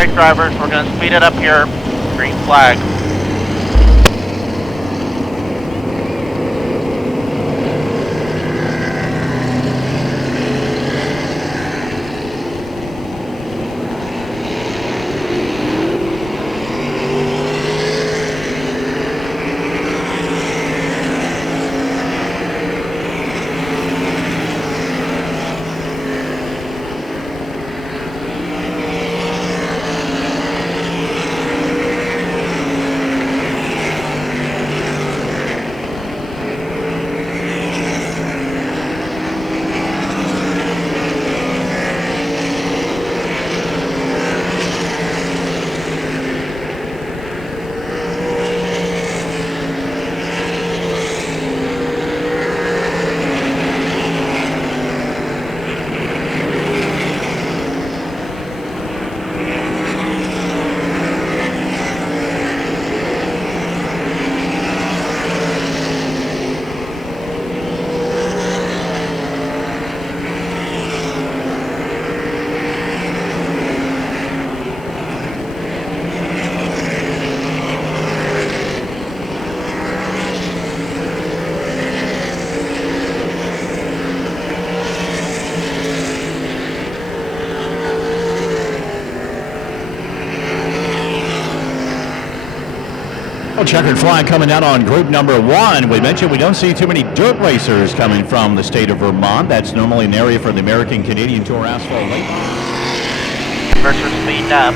Take drivers, we're going to speed it up here. Green flag. Checkered flag coming out on group number 1. We mentioned we don't see too many dirt racers coming from the state of Vermont. That's normally an area for the American Canadian Tour Asphalt Lake. First, we're speeding up.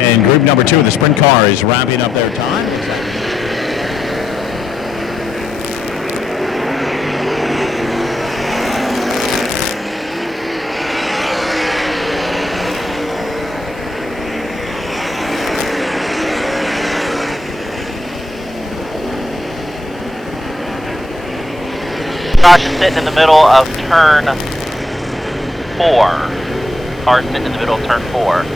And group number 2, the sprint car, is wrapping up their time. Josh is sitting in the middle of turn 4. Car sitting in the middle of turn 4.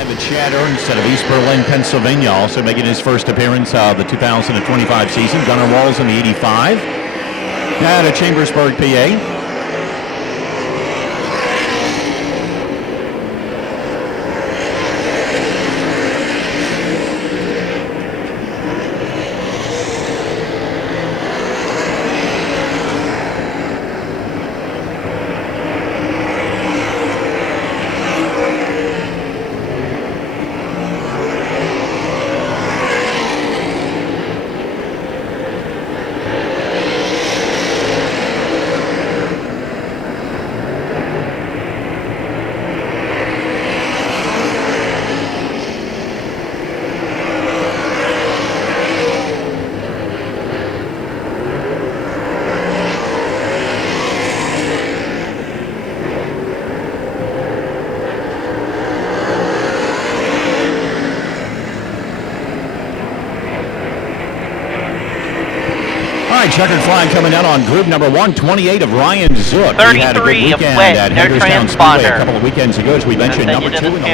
At Chatter instead of East Berlin, Pennsylvania, also making his first appearance of the 2025 season. Gunnar Walls in the 85. Out of Chambersburg, PA. Checkered flag coming out on group number 1, 28 of Ryan Zook. 33 of Wet, at their Hagerstown Speedway a transponder. couple of weekends ago, as we mentioned. Number 2 in the league.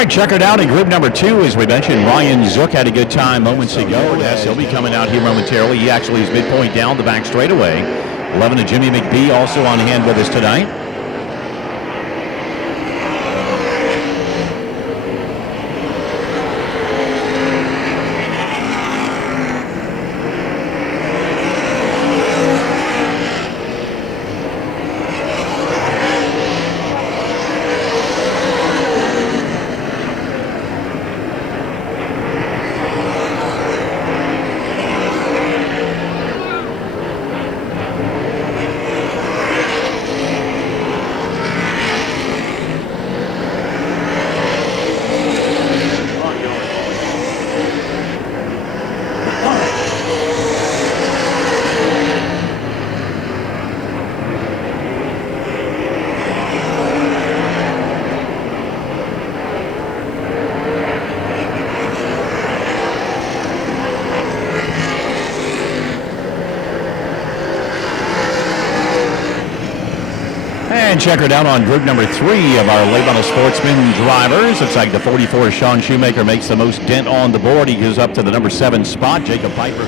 right, checkered out in group number 2, as we mentioned. Ryan Zook had a good time moments ago. Yes, he'll be coming out here momentarily. He actually is midpoint down the back straightaway. 11 to Jimmy McBee also on hand with us tonight. And checkered out on group number 3 of our late model Sportsman drivers. Looks like the 44 Sean Shoemaker makes the most dent on the board. He goes up to the number 7 spot. Jacob Piper.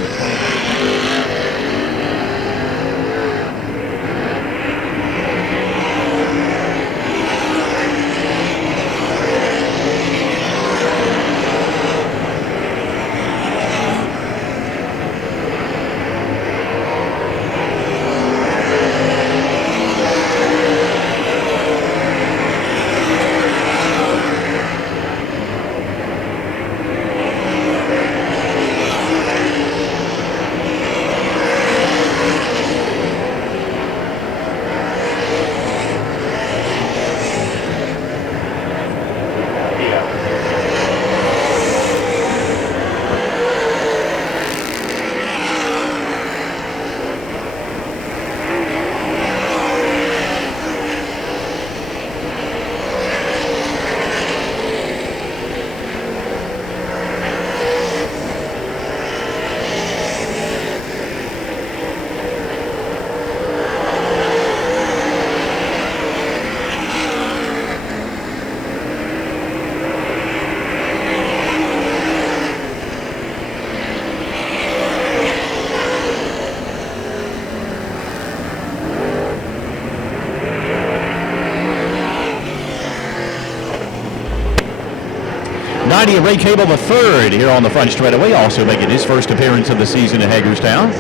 Ray Cable the third here on the front straightaway, also making his first appearance of the season at Hagerstown.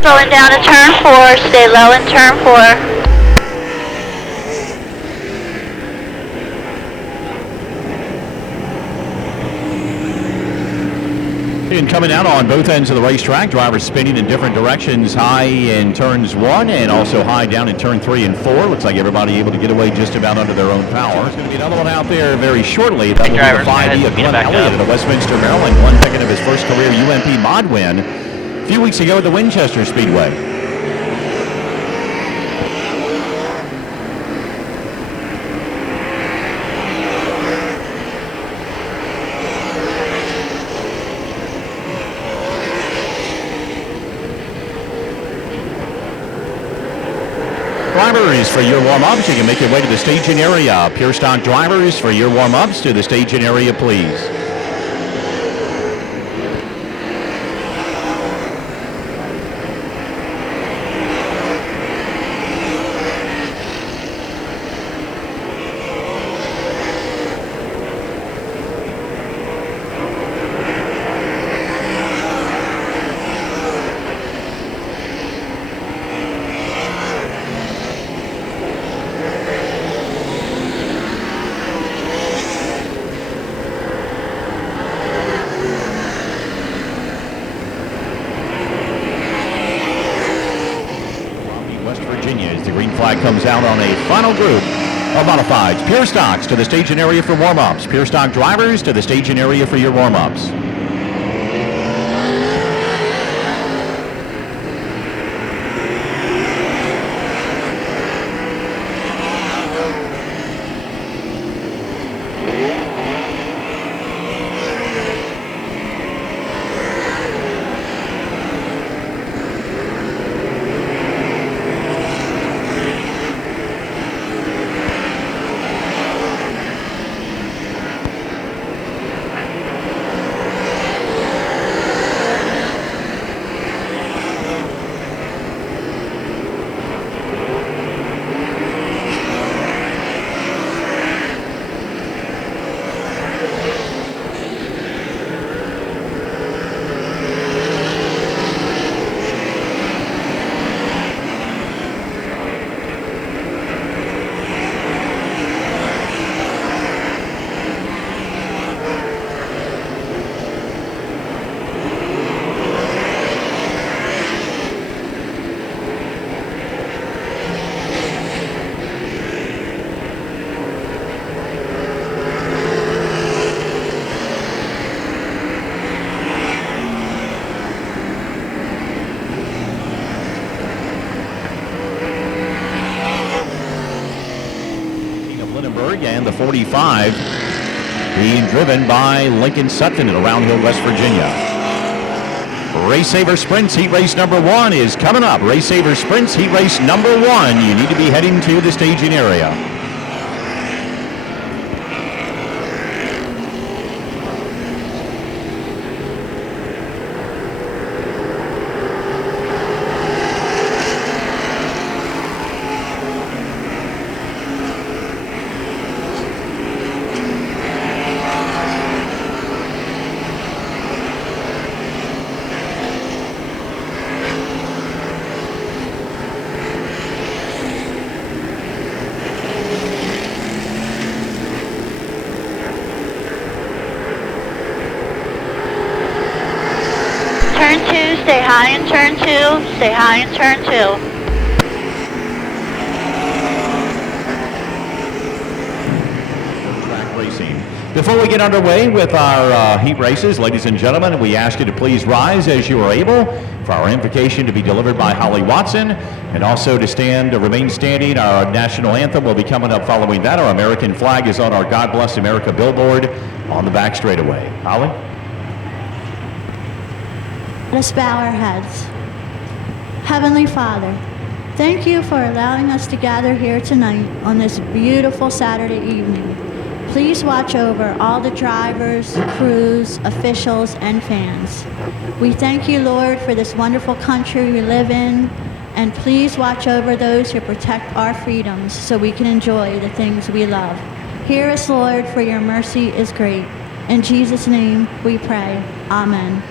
Slowing down in turn 4, stay low in turn 4. And coming out on both ends of the racetrack, drivers spinning in different directions, high in turns 1 and also high down in turn 3 and 4. Looks like everybody able to get away just about under their own power. There's going to be another one out there very shortly. That will be the 5E of Glen Elliott out of Westminster, Maryland. One picking of his first career UMP Mod win a few weeks ago at the Winchester Speedway. Drivers for your warm-ups, you can make your way to the staging area. Pure stock drivers for your warm-ups to the staging area, please. Comes out on a final group of modifieds. Pure stocks to the staging area for warm-ups. Pure stock drivers to the staging area for your warm-ups. Lindenberg, and the 45 being driven by Lincoln Sutton at Round Hill, West Virginia. RaceSaver Sprints Heat Race number 1 is coming up. RaceSaver Sprints Heat Race number 1. You need to be heading to the staging area. Turn 2, stay high in turn 2, stay high in turn 2. Before we get underway with our heat races, ladies and gentlemen, we ask you to please rise as you are able for our invocation to be delivered by Holly Watson, and also to remain standing. Our national anthem will be coming up following that. Our American flag is on our God Bless America billboard on the back straightaway. Holly? Let us bow our heads. Heavenly Father, thank you for allowing us to gather here tonight on this beautiful Saturday evening. Please watch over all the drivers, crews, officials, and fans. We thank you, Lord, for this wonderful country we live in, and please watch over those who protect our freedoms so we can enjoy the things we love. Hear us, Lord, for your mercy is great. In Jesus' name we pray. Amen.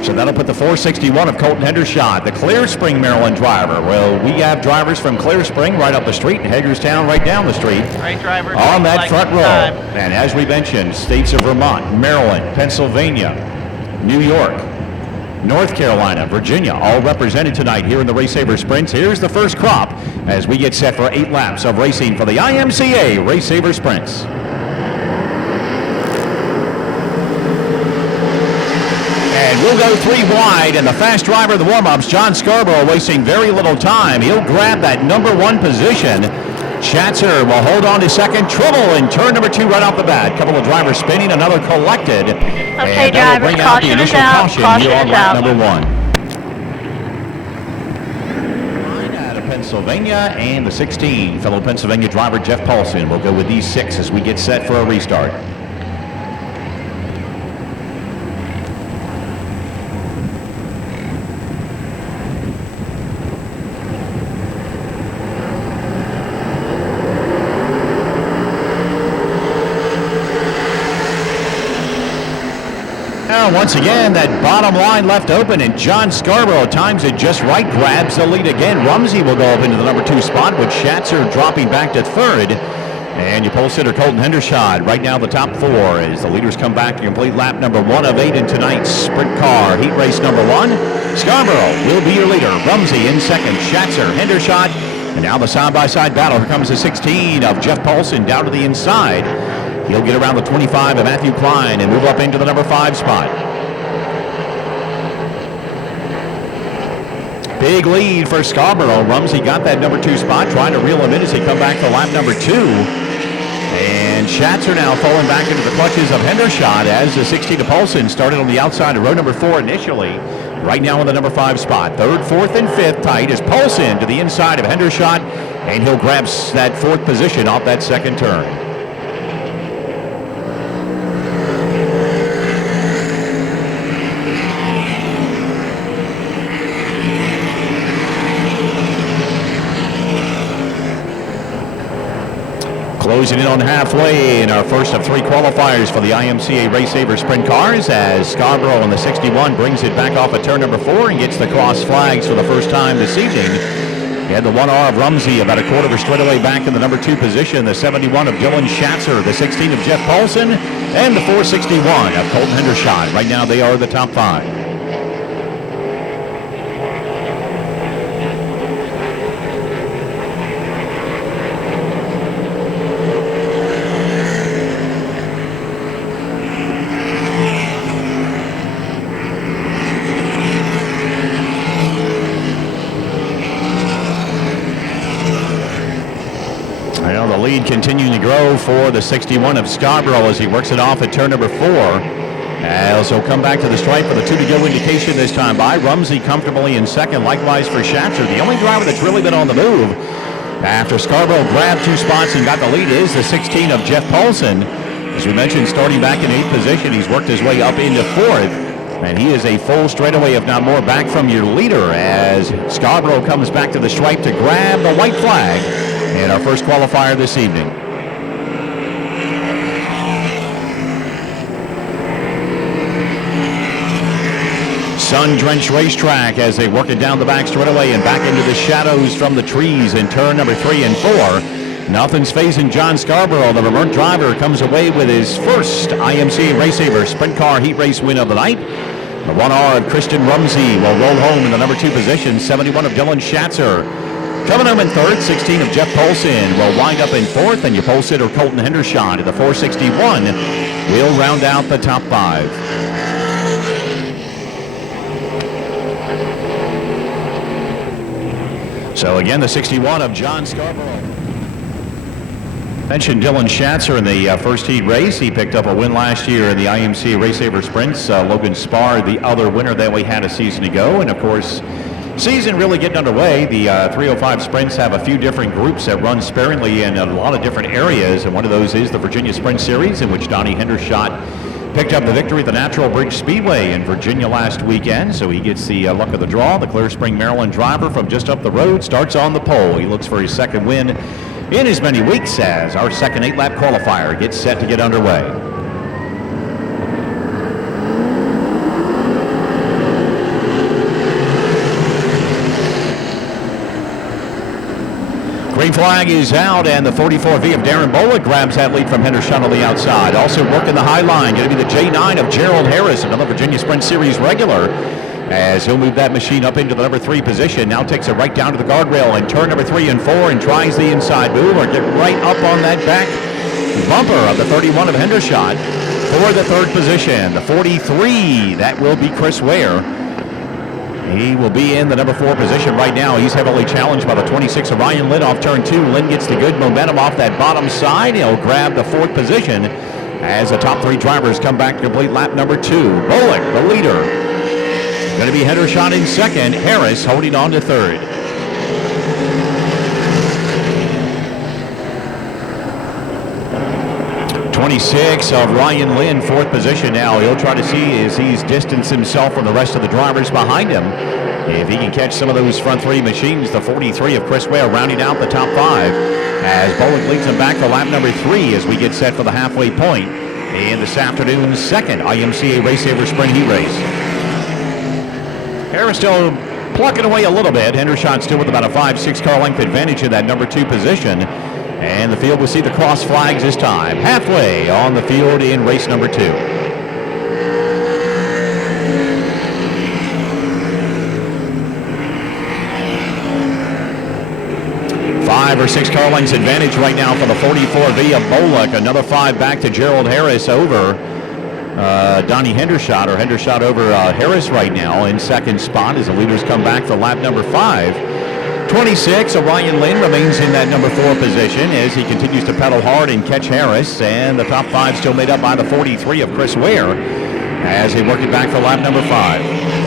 So that'll put the 461 of Colton Hendershot, the Clear Spring, Maryland driver. Well, we have drivers from Clear Spring right up the street, Hagerstown right down the street. Right driver. On that like front row. time. And as we mentioned, states of Vermont, Maryland, Pennsylvania, New York, North Carolina, Virginia, all represented tonight here in the RaceSaver Sprints. Here's the first crop as we get set for 8 laps of racing for the IMCA RaceSaver Sprints. And we'll go 3 wide, and the fast driver of the warm-ups, John Scarborough, wasting very little time. He'll grab that number 1 position. Schatzer will hold on to second. Tribble in turn number 2 right off the bat. Couple of drivers spinning, another collected. Okay, and that will drivers, bring out the caution is initial out, caution caution here on is lap out. number 1. Out of Pennsylvania, and the 16, fellow Pennsylvania driver Jeff Paulson will go with these 6 as we get set for a restart. Now, once again, that bottom line left open, and John Scarborough times it just right, grabs the lead again. Rumsey will go up into the number 2 spot, with Schatzer dropping back to 3rd. And your pole sitter, Colton Hendershot, right now the top 4 as the leaders come back to complete lap number 1 of 8 in tonight's sprint car heat race number 1. Scarborough will be your leader. Rumsey in second, Schatzer, Hendershot. And now the side-by-side battle. Here comes the 16 of Jeff Paulson down to the inside. He'll get around the 25 of Matthew Klein and move up into the number 5 spot. Big lead for Scarborough. Rumsey got that number 2 spot, trying to reel him in as he come back to lap number 2. And Schatzer now falling back into the clutches of Hendershot as the 16 of Paulson started on the outside of row number 4 initially. Right now in the number 5 spot. 3rd, 4th, and 5th tight is Paulson to the inside of Hendershot, and he'll grab that 4th position off that 2nd turn. Closing in on halfway in our first of 3 qualifiers for the IMCA RaceSaver Sprint Cars as Scarborough on the 61 brings it back off at turn number 4 and gets the cross flags for the first time this evening. You had the 1R of Rumsey about a quarter of a straightaway back in the number 2 position, the 71 of Dylan Schatzer, the 16 of Jeff Paulson, and the 461 of Colton Hendershot. Right now they are the top 5. Lead continuing to grow for the 61 of Scarborough as he works it off at turn number 4. As he'll come back to the stripe with a 2 to go indication this time by Rumsey comfortably in 2nd. Likewise for Schatzer. The only driver that's really been on the move after Scarborough grabbed 2 spots and got the lead is the 16 of Jeff Paulson. As we mentioned, starting back in 8th position, he's worked his way up into 4th. And he is a full straightaway, if not more, back from your leader as Scarborough comes back to the stripe to grab the white flag in our first qualifier this evening. Sun-drenched racetrack as they work it down the back straightaway and back into the shadows from the trees in turn number 3 and 4. Nothing's phasing John Scarborough. The remote driver comes away with his first IMCA RaceSaver Sprint Car Heat Race win of the night. The 1R of Christian Rumsey will roll home in the number 2 position. 71 of Dylan Schatzer. Coming home in 3rd, 16 of Jeff Paulson will wind up in 4th, and your pole sitter Colton Hendershot at the 461 will round out the top 5. So again, the 61 of John Scarborough. Mentioned Dylan Schatzer in the first heat race. He picked up a win last year in the IMCA RaceSaver Sprints. Logan Sparr, the other winner that we had a season ago, and of course, season really getting underway. The 305 Sprints have a few different groups that run sparingly in a lot of different areas, and one of those is the Virginia Sprint Series, in which Donnie Hendershot picked up the victory at the Natural Bridge Speedway in Virginia last weekend, so he gets the luck of the draw. The Clear Spring, Maryland driver from just up the road starts on the pole. He looks for his 2nd win in as many weeks as our second 8-lap qualifier gets set to get underway. Green flag is out, and the 44V of Darren Bullock grabs that lead from Hendershot on the outside. Also working the high line, going to be the J9 of Gerald Harris, another Virginia Sprint Series regular, as he'll move that machine up into the number 3 position. Now takes it right down to the guardrail in turn number 3 and 4 and tries the inside move or get right up on that back bumper of the 31 of Hendershot for the 3rd position. The 43, that will be Chris Ware. He will be in the number 4 position right now. He's heavily challenged by the 26 of Ryan Lynn off turn 2. Lynn gets the good momentum off that bottom side. He'll grab the 4th position as the top 3 drivers come back to complete lap number 2. Bullock, the leader. Going to be Hendershot in 2nd. Harris holding on to 3rd. .26 of Ryan Lynn, 4th position now. He'll try to see as he's distanced himself from the rest of the drivers behind him. If he can catch some of those front 3 machines, the 43 of Chris Ware rounding out the top 5 as Bullock leads him back for lap number 3 as we get set for the halfway point in this afternoon's 2nd IMCA RaceSaver Sprint Heat Race. Harris still plucking away a little bit. Hendershot still with about a 5-6 car length advantage in that number 2 position. And the field will see the cross flags this time. Halfway on the field in race number 2. 5 or 6 car lengths advantage right now for the 44V of Bullock. Another 5 back to Gerald Harris over Donnie Hendershot, or Hendershot over Harris right now in second spot as the leaders come back for lap number 5. 26, Orion Lynn remains in that number 4 position as he continues to pedal hard and catch Harris. And the top 5 still made up by the 43 of Chris Ware as they work it back for lap number 5.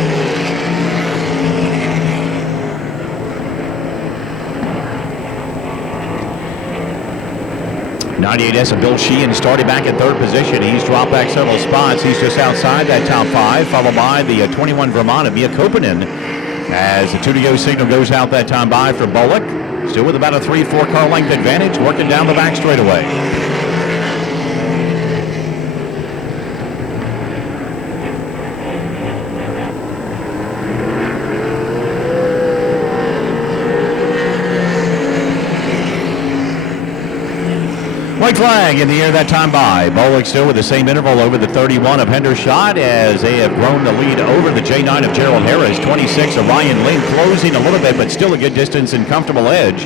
98S of Bill Sheehan started back at 3rd position. He's dropped back several spots. He's just outside that top 5, followed by the 21 Vermont of Mia Kopinen as the 2-to-go signal goes out that time by for Bullock. Still with about a 3-4 car length advantage, working down the back straightaway. White flag in the air that time by. Bullock still with the same interval over the 31 of Hendershot as they have grown the lead over the J9 of Gerald Harris. 26 of Ryan Lynn closing a little bit, but still a good distance and comfortable edge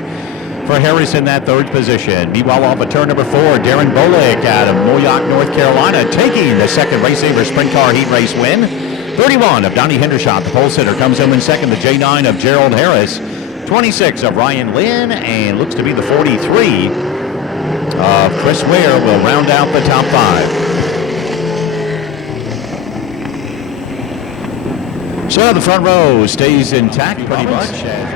for Harris in that 3rd position. Meanwhile, off of turn number 4, Darren Bullock out of Moyock, North Carolina, taking the second RaceSaver Sprint Car Heat Race win. 31 of Donnie Hendershot, the pole sitter, comes home in second. The J9 of Gerald Harris. 26 of Ryan Lynn, and looks to be the 43 of Chris Ware will round out the top 5. So the front row stays intact pretty much.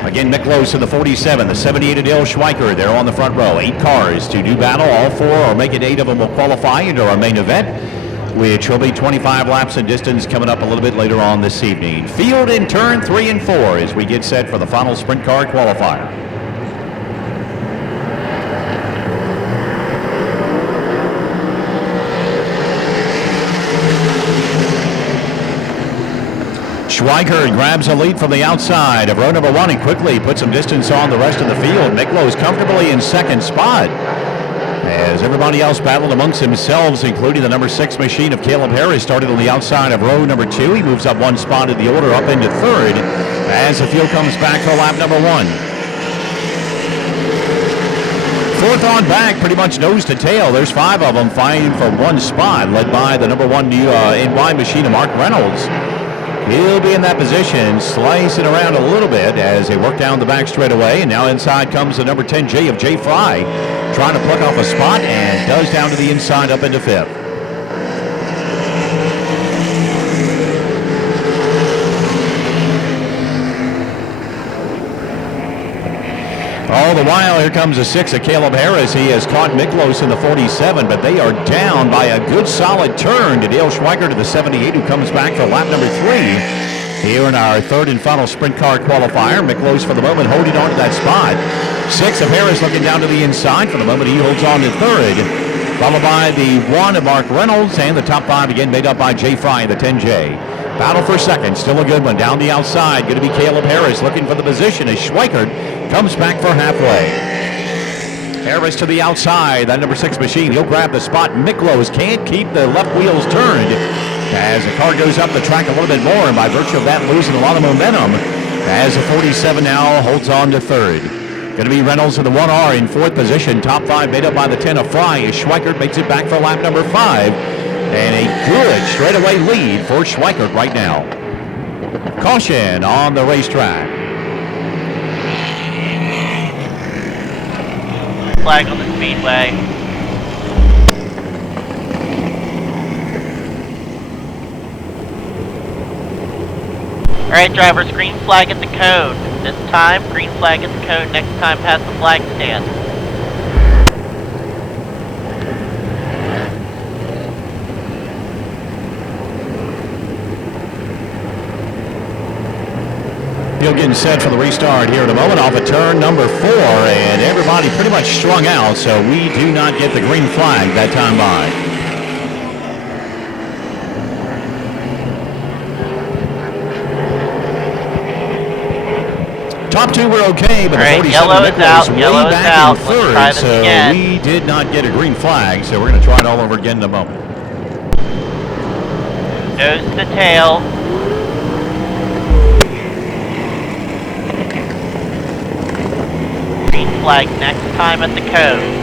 Again, Mick Lowes to the 47, the 78 of Dale Schweiker. They're on the front row. 8 cars to do battle. All 4, or make it 8 of them, will qualify into our main event, which will be 25 laps in distance coming up a little bit later on this evening. Field in turn 3 and 4 as we get set for the final sprint car qualifier. Schweiker grabs a lead from the outside of row number 1 and quickly puts some distance on the rest of the field. Mick Lowes comfortably in second spot as everybody else battled amongst themselves, including the number 6 machine of Caleb Harris, started on the outside of row number 2. He moves up 1 spot in the order up into 3rd as the field comes back for lap number 1. 4th on back, pretty much nose to tail. There's 5 of them fighting for 1 spot, led by the number 1 NY machine of Mark Reynolds. He'll be in that position, slicing around a little bit as they work down the back straightaway. And now inside comes the number 10 J of Jay Fry, trying to pluck off a spot, and does down to the inside up into 5th. All the while, here comes a 6 of Caleb Harris. He has caught Mick Lowes in the 47, but they are down by a good solid turn to Dale Schweiker to the 78, who comes back for lap number 3 here in our 3rd and final sprint car qualifier. Mick Lowes for the moment holding on to that spot. 6 of Harris looking down to the inside. For the moment, he holds on to 3rd, followed by the 1 of Mark Reynolds, and the top 5 again made up by Jay Fry in the 10J. Battle for second, still a good one. Down the outside, going to be Caleb Harris looking for the position as Schweiker comes back for halfway. Harris to the outside, that number 6 machine. He'll grab the spot. Mick Lowes can't keep the left wheels turned as the car goes up the track a little bit more, and by virtue of that, losing a lot of momentum as the 47 now holds on to 3rd. Going to be Reynolds in the 1R in 4th position. Top 5 made up by the 10 of Fry as Schweiker makes it back for lap number 5. And a good straightaway lead for Schweiker right now. Caution on the racetrack. Flag on the speedway. Alright, drivers, green flag at the cone. This time, green flag at the cone. Next time, past the flag stand. Field getting set for the restart here in a moment off of turn number 4, and everybody pretty much strung out, so we do not get the green flag that time by. Top 2 were okay, but the 47 yellow is out, way yellow is back out. in Let's try 3rd, this so again. we did not get a green flag, so we're going to try it all over again in a moment. Nose to tail. Green flag next time at the cone.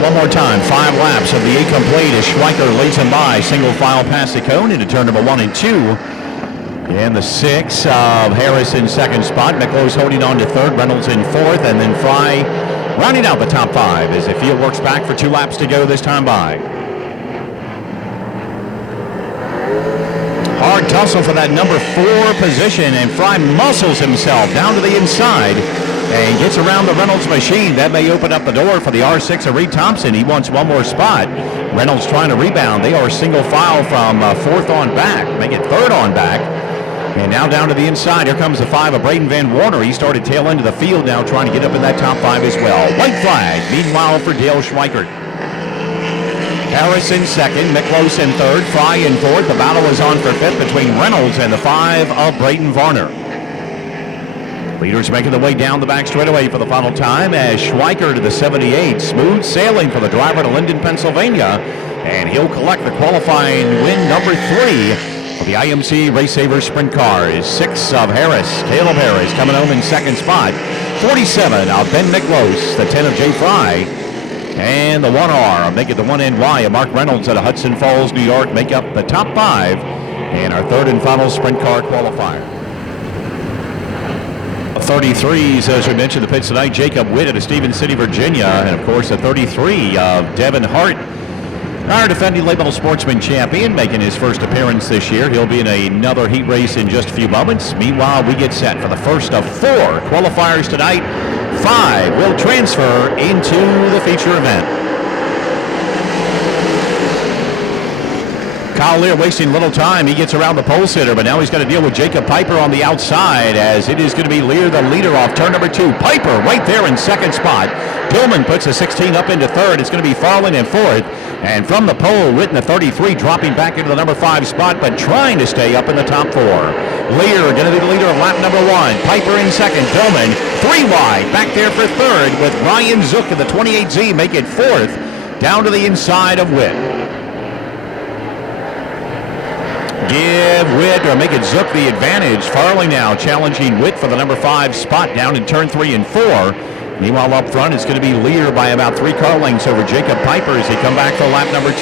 one more time. 5 laps of the 8 complete as Schweiker leads him by. Single file past the cone into turn number 1 and 2. And the 6 of Harris in second spot. Miklos holding on to third. Reynolds in fourth. And then Fry rounding out the top 5 as the field works back for 2 laps to go this time by. Hard tussle for that number 4 position, and Fry muscles himself down to the inside and gets around the Reynolds machine. That may open up the door for the R6 of Reed Thompson. He wants one more spot. Reynolds trying to rebound. They are single file from 4th on back, make it 3rd on back. And now down to the inside. Here comes the 5 of Braden Van Warner. He started tail end of the field now, trying to get up in that top 5 as well. White flag, meanwhile, for Dale Schweikert. Harris in second, Miklos in third, Fry in fourth. The battle is on for 5th between Reynolds and the 5 of Braden Varner. Leaders making the way down the back straightaway for the final time as Schweiker to the 78. Smooth sailing for the driver to Linden, Pennsylvania. And he'll collect the qualifying win number 3 for the IMCA RaceSaver Sprint Cars. 6 of Harris, Caleb Harris coming home in second spot. 47 of Ben Miklos, the 10 of Jay Fry. And the 1R, make it the 1NY of Mark Reynolds out of Hudson Falls, New York, make up the top 5 and our 3rd and final sprint car qualifier. 33s, as we mentioned, the pits tonight, Jacob Witt out of Stevens City, Virginia, and of course the 33 of Devin Hart, our defending late model sportsman champion, making his first appearance this year. He'll be in another heat race in just a few moments. Meanwhile, we get set for the first of 4 qualifiers tonight. 5 will transfer into the feature event. Kyle Lear wasting little time. He gets around the pole sitter, but now he's got to deal with Jacob Piper on the outside as it is going to be Lear the leader off turn number 2. Piper right there in second spot. Dillman puts a 16 up into third. It's going to be Farland in fourth. And from the pole, Witt in the 33 dropping back into the number 5 spot, but trying to stay up in the top 4. Lear going to be the leader of lap number 1. Piper in second. Dillman 3 wide back there for third with Ryan Zook in the 28Z make it 4th down to the inside of Witt. Give Witt, or make it Zook, the advantage. Farley now challenging Witt for the number 5 spot down in turn 3 and 4. Meanwhile, up front, it's going to be Lear by about 3 car lengths over Jacob Piper as they come back for lap number 2.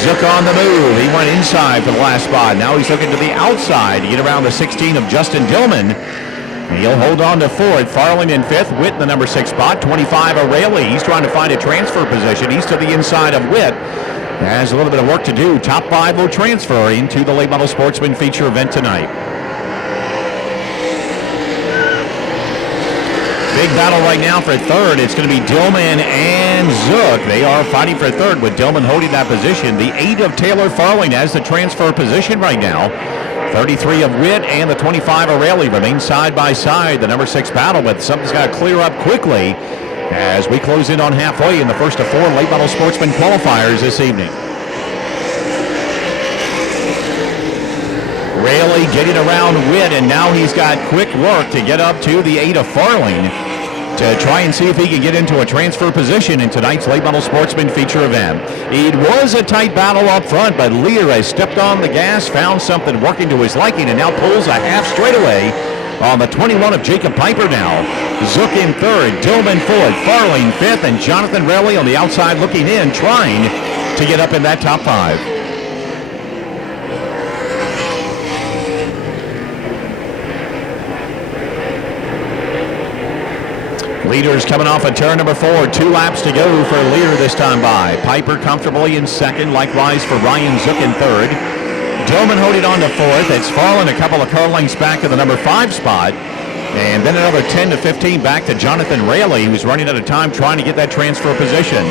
Zook on the move. He went inside for the last spot. Now he's looking to the outside to get around the 16 of Justin Dillman. And he'll hold on to 4th. Farling in 5th. Witt in the number 6 spot. 25 O'Reilly. He's trying to find a transfer position. He's to the inside of Witt. Has a little bit of work to do. Top 5 will transfer into the late model sportsman feature event tonight. Big battle right now for third. It's going to be Dillman and Zook. They are fighting for third with Dillman holding that position. The 8 of Taylor Farling has the transfer position right now. 33 of Witt and the 25 O'Reilly remain side by side. The number 6 battle, but something's got to clear up quickly as we close in on halfway in the first of 4 late model sportsman qualifiers this evening. Rayleigh getting around Witt, and now he's got quick work to get up to the 8 of Farling to try and see if he can get into a transfer position in tonight's late model sportsman feature event. It was a tight battle up front, but Lear has stepped on the gas, found something working to his liking, and now pulls a half straightaway on the 21 of Jacob Piper now. Zook in third, Dillman fourth, Farling 5th, and Jonathan Rayleigh on the outside looking in, trying to get up in that top 5. Leaders coming off of turn number 4. 2 laps to go for Lear this time by. Piper comfortably in second, likewise for Ryan Zook in third. Dillman holding on to 4th. It's fallen a couple of car lengths back to the number 5 spot. And then another 10 to 15 back to Jonathan Rayleigh, who's running out of time trying to get that transfer position.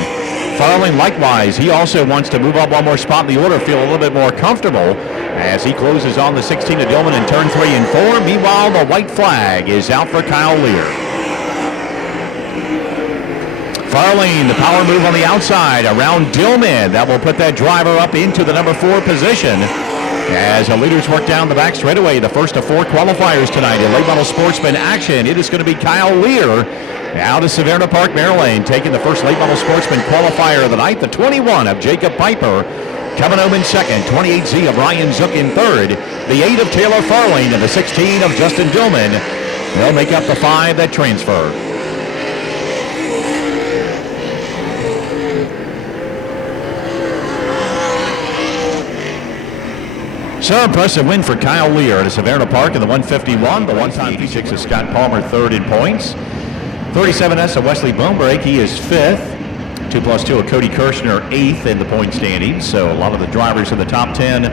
Farling, likewise, he also wants to move up one more spot in the order, feel a little bit more comfortable as he closes on the 16 of Dillman in turn 3 and 4. Meanwhile, the white flag is out for Kyle Lear. Farling, the power move on the outside around Dillman. That will put that driver up into the number 4 position as the leaders work down the back straightaway. The first of 4 qualifiers tonight in late model sportsman action. It is going to be Kyle Lear out of Severna Park, Maryland, taking the first late model sportsman qualifier of the night. The 21 of Jacob Piper coming home in second. 28Z of Ryan Zook in third. The 8 of Taylor Farling and the 16 of Justin Dillman. They'll make up the 5 that transfer. So impressive win for Kyle Lear at Savannah Park in the 151. The one-time 86 of Scott Palmer, third in points. 37S of Wesley Bonebrake, he is fifth. 2+2 of Cody Kirshner, eighth in the point standings. So a lot of the drivers in the top 10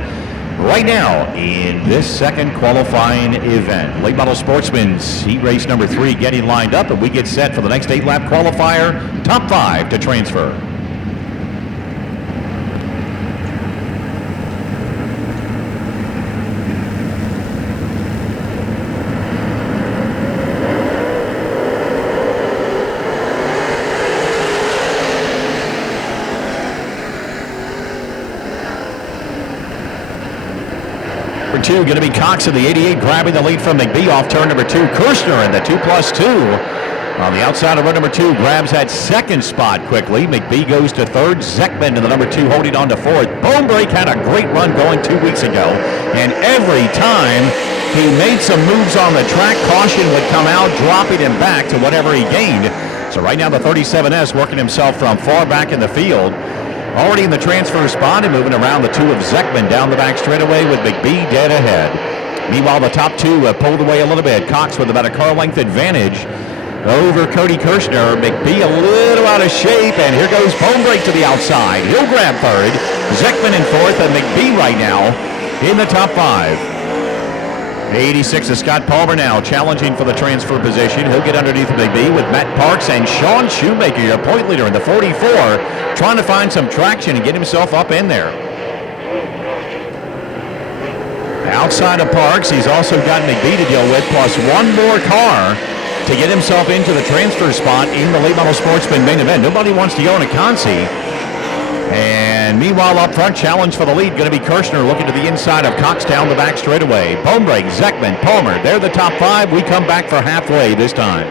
right now in this second qualifying event. Late model Sportsman's heat race number 3 getting lined up, and we get set for the next 8-lap qualifier, top 5 to transfer. Two going to be Cox in the 88, grabbing the lead from McBee off turn number 2. Kirshner in the 2+2 on the outside of row number 2 grabs that second spot quickly. McBee goes to third. Zeckman in the number 2 holding on to fourth. Bonebrake had a great run going 2 weeks ago, and every time he made some moves on the track, caution would come out, dropping him back to whatever he gained. So right now the 37S working himself from far back in the field. Already in the transfer spot and moving around the 2 of Zeckman down the back straightaway with McBee dead ahead. Meanwhile, the top 2 have pulled away a little bit. Cox with about a car length advantage over Cody Kirshner. McBee a little out of shape, and here goes Bonebrake to the outside. He'll grab third. Zeckman in fourth, and McBee right now in the top 5. 86 is Scott Palmer now challenging for the transfer position. He'll get underneath McBee with Matt Parks and Sean Shoemaker, your point leader in the 44, trying to find some traction and get himself up in there. Outside of Parks, he's also got McBee to deal with, plus one more car to get himself into the transfer spot in the late model Sportsman main event. Nobody wants to go into Consi. And meanwhile, up front, challenge for the lead going to be Kirshner looking to the inside of Cox down the back straightaway. Bonebrake, Zeckman, Palmer, they're the top 5. We come back for halfway this time.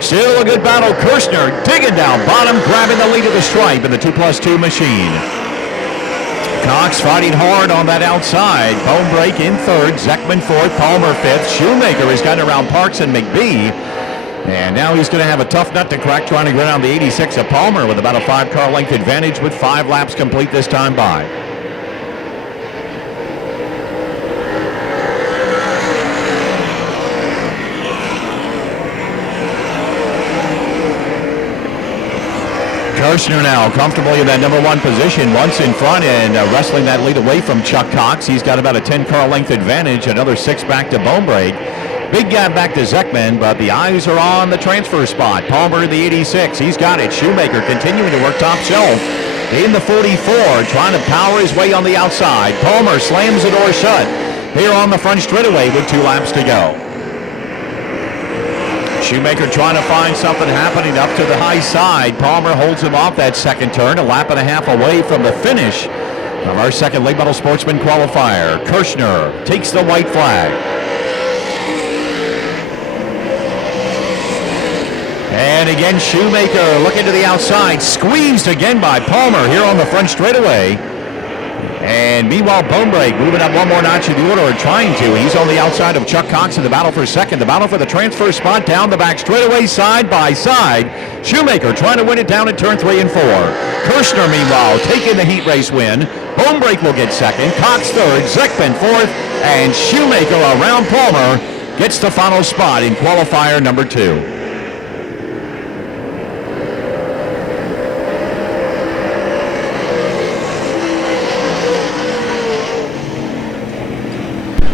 Still a good battle. Kirshner digging down bottom, grabbing the lead of the stripe in the 2+2 machine. Cox fighting hard on that outside. Bonebrake in third, Zeckman fourth, Palmer fifth. Shoemaker has gotten around Parks and McBee. And now he's going to have a tough nut to crack trying to get around the 86 of Palmer with about a 5-car length advantage with 5 laps complete this time by. Kirshner now comfortably in that number 1 position, once in front and wrestling that lead away from Chuck Cox. He's got about a 10-car length advantage, another 6 back to Bonebrake. Big gap back to Zeckman, but the eyes are on the transfer spot. Palmer in the 86, he's got it. Shoemaker continuing to work top shelf in the 44, trying to power his way on the outside. Palmer slams the door shut here on the front straightaway with 2 laps to go. Shoemaker trying to find something happening up to the high side. Palmer holds him off that second turn, a lap and a half away from the finish of our second late model Sportsman qualifier. Kirshner takes the white flag. And again, Shoemaker looking to the outside, squeezed again by Palmer here on the front straightaway. And meanwhile, Bonebrake moving up one more notch in the order, or trying to. He's on the outside of Chuck Cox in the battle for second. The battle for the transfer spot down the back straightaway, side by side. Shoemaker trying to win it down at turn 3 and 4. Kirshner, meanwhile, taking the heat race win. Bonebrake will get second, Cox third, Zeckman fourth, and Shoemaker around Palmer gets the final spot in qualifier number 2.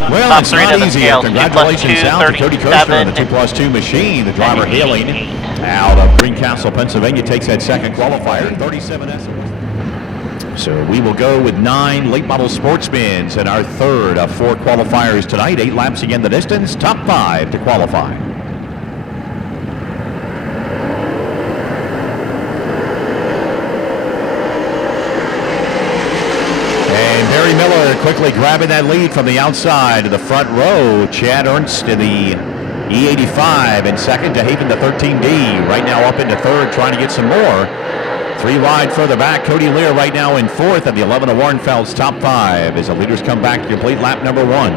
Well, it's not easy. Congratulations out to Cody Kirshner on the 2+2 machine. The driver hailing out of Greencastle, Pennsylvania, takes that second qualifier, 37S. So we will go with 9 late model Sportsmans in our third of 4 qualifiers tonight. 8 laps again the distance, top 5 to qualify. Barry Miller quickly grabbing that lead from the outside to the front row. Chad Ernst in the E85 in second, to Haven the 13D right now up into third, trying to get some more. 3 wide further back. Cody Lear right now in fourth of the 11 of Warrenfeld's top 5 as the leaders come back to complete lap number 1.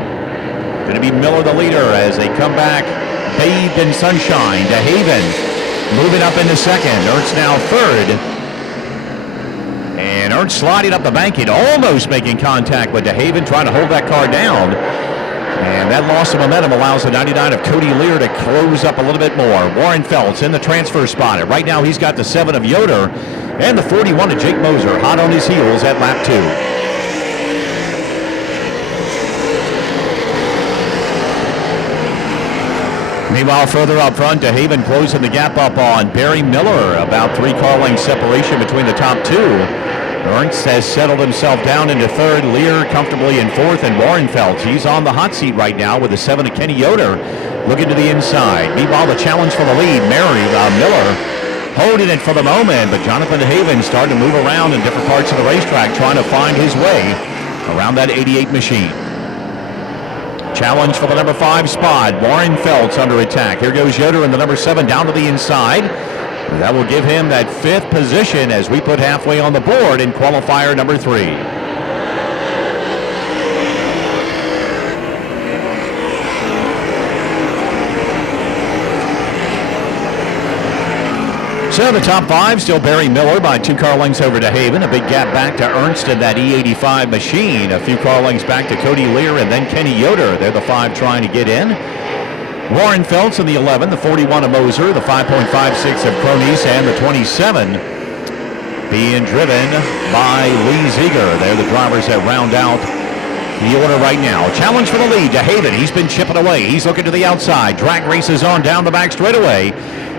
Going to be Miller the leader as they come back bathed in sunshine to Haven moving up into second. Ernst now third. And And Ernst sliding up the banking, almost making contact with DeHaven, trying to hold that car down. And that loss of momentum allows the 99 of Cody Lear to close up a little bit more. Warren Feltz in the transfer spot. And right now he's got the 7 of Yoder and the 41 of Jake Moser hot on his heels at lap 2. Meanwhile, further up front, DeHaven closing the gap up on Barry Miller. About 3 car length separation between the top 2. Ernst has settled himself down into 3rd. Lear comfortably in 4th. And Warren Feltz, he's on the hot seat right now with the 7 of Kenny Yoder looking to the inside. Meanwhile, the challenge for the lead, Miller holding it for the moment. But Jonathan DeHaven starting to move around in different parts of the racetrack, trying to find his way around that 88 machine. Challenge for the number 5 spot. Warren Feltz under attack. Here goes Yoder in the number 7 down to the inside. That will give him that 5th position as we put halfway on the board in qualifier number 3. So the top 5, still Barry Miller by 2 car lengths over to DeHaven. A big gap back to Ernst in that E85 machine. A few car lengths back to Cody Lear and then Kenny Yoder. They're the 5 trying to get in. Warren Feltz in the 11, the 41 of Moser, the 5.56 of Cronise, and the 27 being driven by Lee Ziegler. They're the drivers that round out the order right now. Challenge for the lead. DeHaven, he's been chipping away. He's looking to the outside. Drag races on down the back straightaway.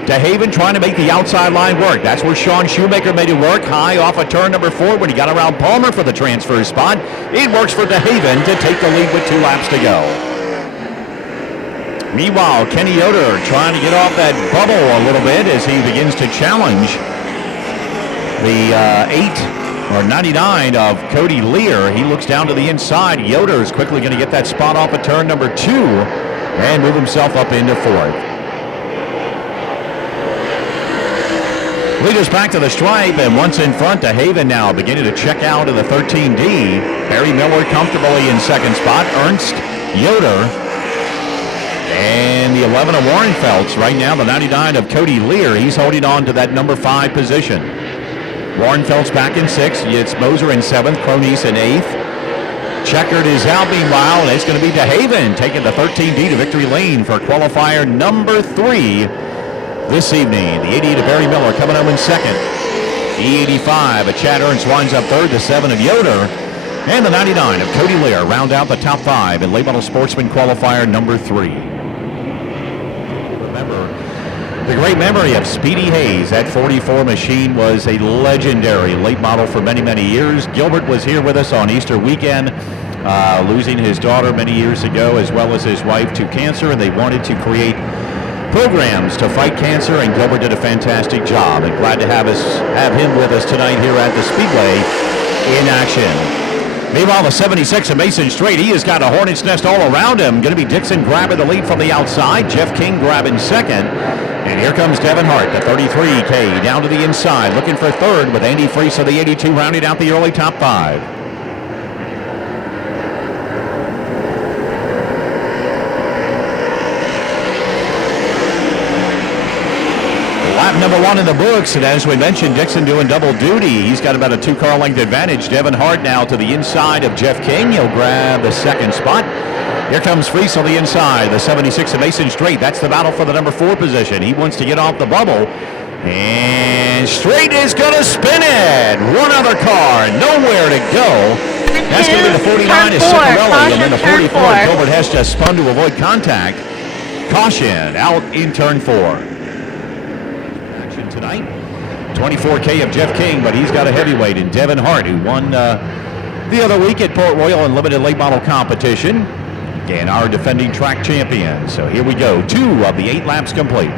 DeHaven trying to make the outside line work. That's where Sean Shoemaker made it work. High off of turn number 4 when he got around Palmer for the transfer spot. It works for DeHaven to take the lead with 2 laps to go. Meanwhile, Kenny Yoder trying to get off that bubble a little bit as he begins to challenge the 99 of Cody Lear. He looks down to the inside. Yoder is quickly going to get that spot off of turn number 2 and move himself up into 4th. Leaders back to the stripe, and once in front, DeHaven now beginning to check out of the 13D. Barry Miller comfortably in 2nd spot. Ernst, Yoder, and the 11 of Warren Feltz. Right now, the 99 of Cody Lear. He's holding on to that number 5 position. Warren Feltz back in 6th. It's Moser in 7th. Cronise in 8th. Checkered is out meanwhile, and it's going to be DeHaven taking the 13D to victory lane for qualifier number 3 this evening. The 88 of Barry Miller coming home in 2nd. E85 of Chad Ernst winds up 3rd. The 7 of Yoder. And the 99 of Cody Lear round out the top 5 in late model Sportsman qualifier number 3. Remember the great memory of Speedy Hayes. That 44 machine was a legendary late model for many, many years. Gilbert was here with us on Easter weekend, losing his daughter many years ago, as well as his wife to cancer, and they wanted to create programs to fight cancer, and Gilbert did a fantastic job. And glad to have him with us tonight here at the Speedway in action. Meanwhile, the 76 of Mason Strait, he has got a hornet's nest all around him. Going to be Dixon grabbing the lead from the outside. Jeff King grabbing 2nd. And here comes Devin Hart, the 33K, down to the inside, looking for 3rd with Andy Freese of the 82 rounding out the early top 5. Lap number 1 in the books, and as we mentioned, Dixon doing double duty. He's got about a 2 car length advantage. Devin Hart now to the inside of Jeff King. He'll grab the 2nd spot. Here comes Freese on the inside, the 76 of Mason Strait. That's the battle for the number 4 position. He wants to get off the bubble. And Strait is going to spin it. One other car, nowhere to go. That's going to be the 49 of Cicarelli, and then the 44 Gilbert Hess just spun to avoid contact. Caution out in turn 4. Tonight, 24K of Jeff King, but he's got a heavyweight in Devin Hart, who won the other week at Port Royal in limited late model competition, and our defending track champion. So here we go, 2 of the 8 laps complete.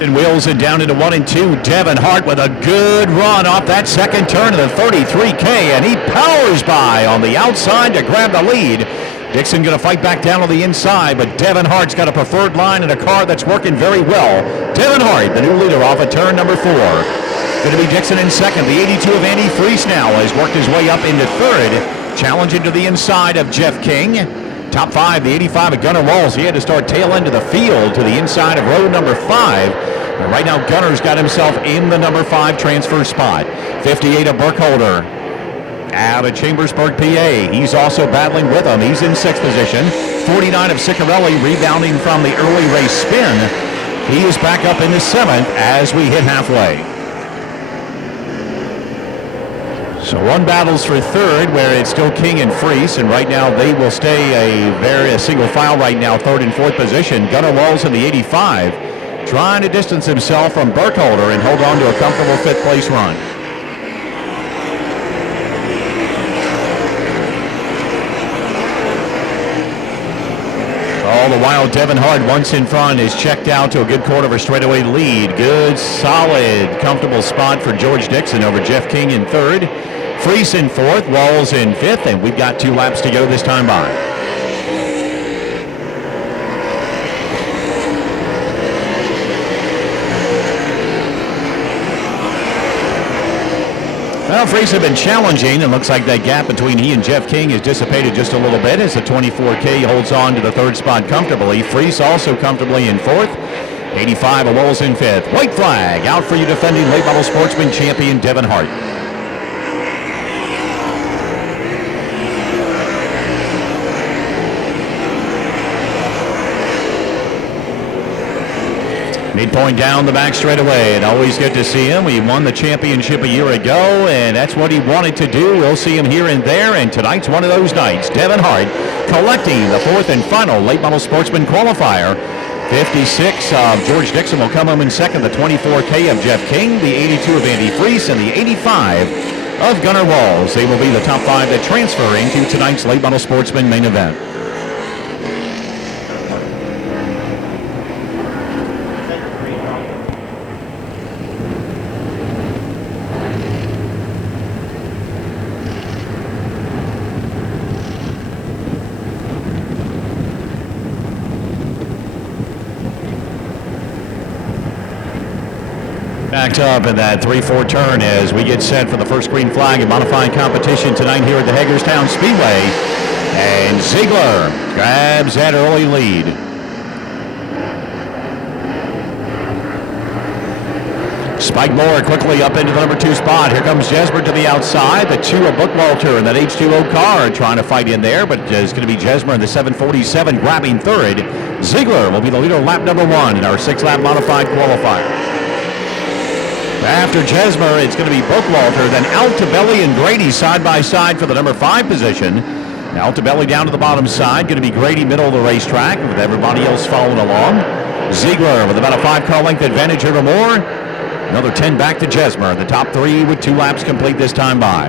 And wheels it down into 1 and 2. Devin Hart with a good run off that 2nd turn of the 33K, and he powers by on the outside to grab the lead. Dixon going to fight back down on the inside, but Devin Hart's got a preferred line in a car that's working very well. Devin Hart, the new leader, off of turn number 4. Going to be Dixon in 2nd. The 82 of Andy Freese now has worked his way up into 3rd. challenging to the inside of Jeff King. Top 5, the 85 of Gunnar Walls. He had to start tail end of the field to the inside of row number 5. And right now, Gunner's got himself in the number 5 transfer spot. 58 of Burkholder out of Chambersburg, PA. He's also battling with him. He's in 6th position. 49 of Ciccarelli rebounding from the early race spin. He is back up in the 7th as we hit halfway. So one battles for 3rd, where it's still King and Freese, and right now they will stay a single file right now, 3rd and 4th position. Gunnar Walls in the 85, trying to distance himself from Burkholder and hold on to a comfortable 5th place run. All the while, Devin Hart, once in front, is checked out to a good quarter of a straightaway lead. Good, solid, comfortable spot for George Dixon over Jeff King in 3rd. Freese in 4th, Walls in 5th, and we've got 2 laps to go this time by. Well, Freese have been challenging, and looks like that gap between he and Jeff King has dissipated just a little bit as the 24K holds on to the 3rd spot comfortably. Freese also comfortably in 4th. 85 of Walls in 5th. White flag out for your defending late model sportsman champion Devin Hart. Midpoint down the back straightaway, and always good to see him. He won the championship a year ago, and that's what he wanted to do. We'll see him here and there, and tonight's one of those nights. Devin Hart collecting the 4th and final late model sportsman qualifier. 56 of George Dixon will come home in 2nd. The 24K of Jeff King, the 82 of Andy Freese, and the 85 of Gunnar Walls. They will be the top 5 that transfer into tonight's late model sportsman main event. Backed up in that 3-4 turn as we get set for the first green flag in modified competition tonight here at the Hagerstown Speedway. And Ziegler grabs that early lead. Spike Moore quickly up into the number 2 spot. Here comes Jesmer to the outside. The 2 of Bookwalter and that H2O car trying to fight in there, but it's going to be Jesmer in the 747 grabbing 3rd. Ziegler will be the leader lap number 1 in our 6-lap modified qualifier. After Jesmer, it's going to be Bookwalter, then Altobelli and Grady side by side for the number 5 position. Altobelli down to the bottom side, going to be Grady middle of the racetrack with everybody else following along. Ziegler with about a 5-car length advantage over Moore. Another 10 back to Jesmer. The top 3 with 2 laps complete this time by.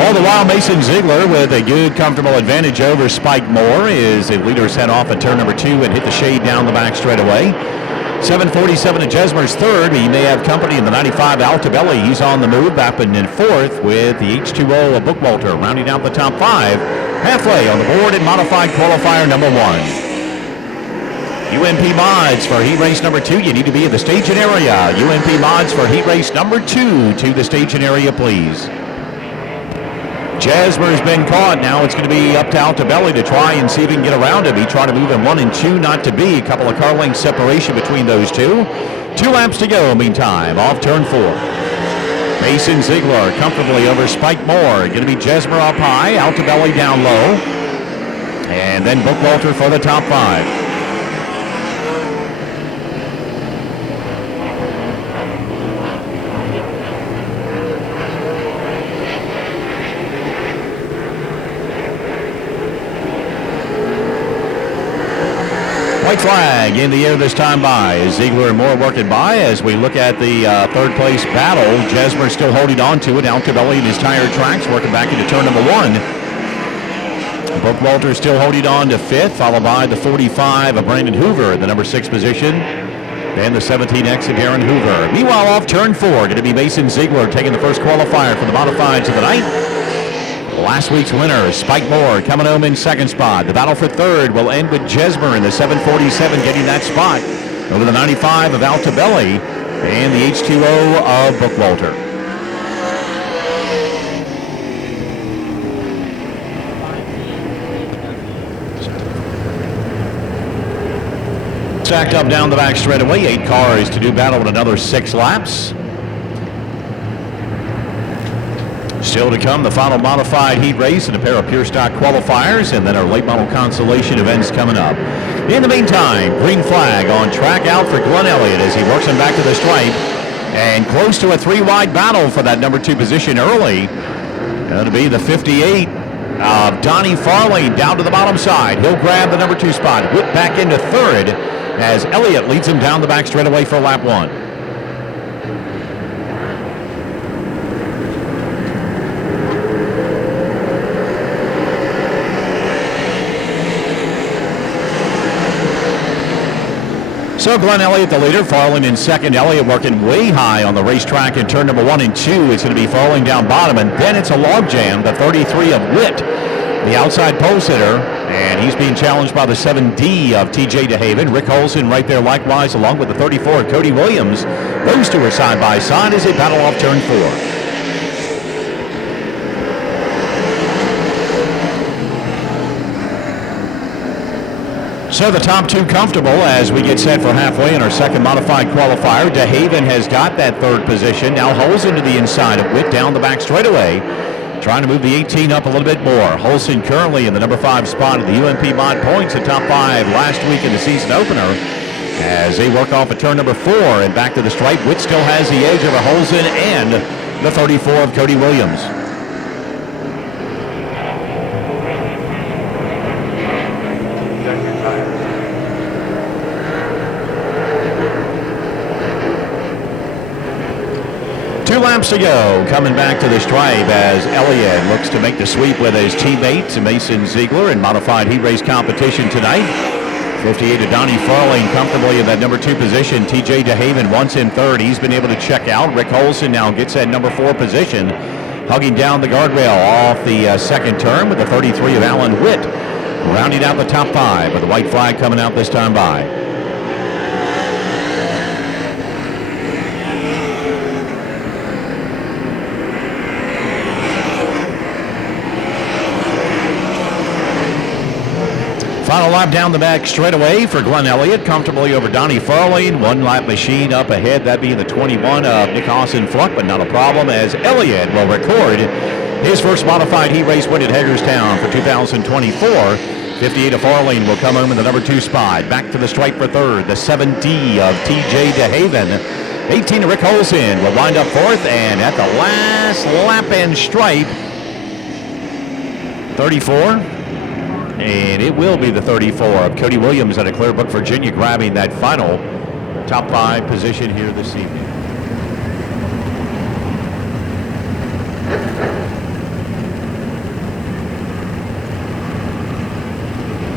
All the while, Mason Ziegler with a good, comfortable advantage over Spike Moore as the leaders head off at turn number 2 and hit the shade down the back straightaway. 747 to Jesmer's 3rd. He may have company in the 95 Altobelli. He's on the move, up in 4th with the H2O of Bookwalter, rounding out the top 5. Halfway on the board in modified qualifier number 1. UMP Mods for heat race number 2. You need to be in the staging area. UMP Mods for heat race number 2 to the staging area, please. Jesmer has been caught. Now it's going to be up to Altobelli to try and see if he can get around him. He tried to move in 1 and 2, not to be. A couple of car lengths separation between those 2. 2 laps to go, meantime, off turn 4. Mason Ziegler comfortably over Spike Moore. Going to be Jesmer up high, Altobelli down low. And then Bookwalter for the top 5. White flag in the air this time by. Ziegler and Moore working by as we look at the 3rd place battle. Jesmer still holding on to it. Altobelli in his tire tracks working back into turn number 1. Bookwalter still holding on to 5th, followed by the 45 of Brandon Hoover in the number 6 position. Then the 17X of Aaron Hoover. Meanwhile, off turn 4, going to be Mason Ziegler taking the first qualifier for the modifieds of the night. Last week's winner, Spike Moore, coming home in second spot. The battle for third will end with Jesmer in the 747 getting that spot over the 95 of Altabelli and the H2O of Bookwalter. Stacked up down the back straightaway, 8 cars to do battle with another 6 laps. Still to come, the final modified heat race and a pair of pure stock qualifiers, and then our late model consolation events coming up. In the meantime, green flag on track out for Glenn Elliott as he works him back to the stripe, and close to a 3-wide battle for that number 2 position early. Going to be the 58 of Donnie Farley down to the bottom side. He'll grab the number 2 spot, whip back into third as Elliott leads him down the back straightaway for lap 1. So Glenn Elliott the leader, Farland in second. Elliott working way high on the racetrack in turn number 1 and 2. It's going to be falling down bottom, and then it's a logjam. The 33 of Witt, the outside pole sitter, and he's being challenged by the 7D of TJ DeHaven. Rick Olson right there likewise, along with the 34 of Cody Williams. Those two are side by side as they battle off turn 4. So the top 2 comfortable as we get set for halfway in our second modified qualifier. DeHaven has got that third position. Now Holes into the inside of Witt down the back straightaway, trying to move the 18 up a little bit more. Holson currently in the number 5 spot of the UMP Mod Points, the top 5 last week in the season opener. As they work off at turn number 4 and back to the stripe, Witt still has the edge over Holson and the 34 of Cody Williams. Laps to go, coming back to the stripe as Elliott looks to make the sweep with his teammates Mason Ziegler in modified heat race competition tonight. 58 to Donnie Farley comfortably in that number 2 position. TJ DeHaven once in third. He's been able to check out. Rick Olson now gets that number 4 position, hugging down the guardrail off the second turn with the 33 of Alan Witt, rounding out the top 5 with the white flag coming out this time by. Final lap down the back straightaway for Glenn Elliott, comfortably over Donnie Farley. 1 lap machine up ahead, that being the 21 of Nick Austin-Fluck, but not a problem as Elliott will record his first modified heat race win at Hagerstown for 2024. 58 of Farley will come home in the number 2 spot. Back to the stripe for third, the 7D of TJ DeHaven. 18 of Rick Olson will wind up fourth, and at the last lap and stripe, 34. And it will be the 34 of Cody Williams out of Clear Brook, Virginia, grabbing that final top 5 position here this evening.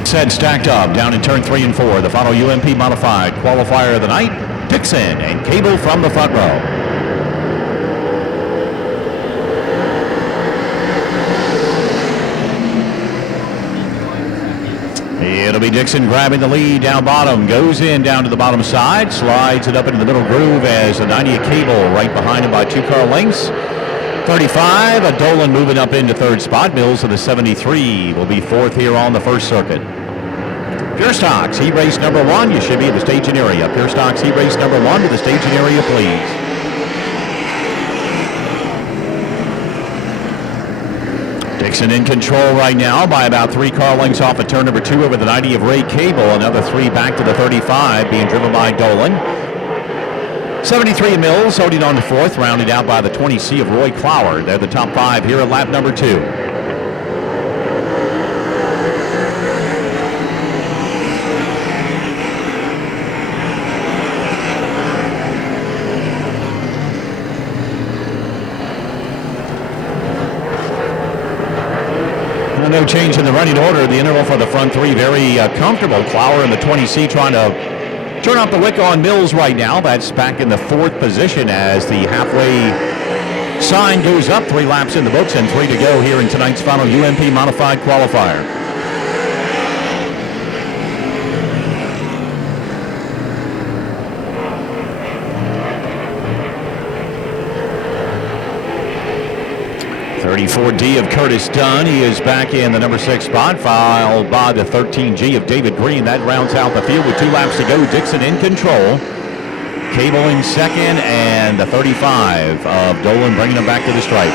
Set stacked up down in turn 3 and 4. The final UMP Modified qualifier of the night, Dixon and Cable from the front row. It'll be Dixon grabbing the lead down bottom, goes in down to the bottom side, slides it up into the middle groove as the 90 of Cable right behind him by 2 car lengths. 35, a Dolan moving up into third spot. Mills of the 73 will be fourth here on the first circuit. Pure Stocks heat race number 1, you should be in the staging area. Pure Stocks heat race number 1 to the staging area, please. Dixon in control right now by about 3 car lengths off of turn number 2 over the 90 of Ray Cable. Another 3 back to the 35 being driven by Dolan. 73 of Mills holding on to fourth, rounded out by the 20C of Roy Clower. They're the top 5 here at lap number 2. No change in the running order. The interval for the front 3 very comfortable. Clower in the 20C trying to turn off the wick on Mills right now. That's back in the 4th position as the halfway sign goes up, 3 laps in the books and 3 to go here in tonight's final UMP Modified qualifier. .34D of Curtis Dunn. He is back in the number 6 spot, followed by the 13G of David Green. That rounds out the field with 2 laps to go. Dixon in control. Cable in second, and the 35 of Dolan bringing him back to the stripe.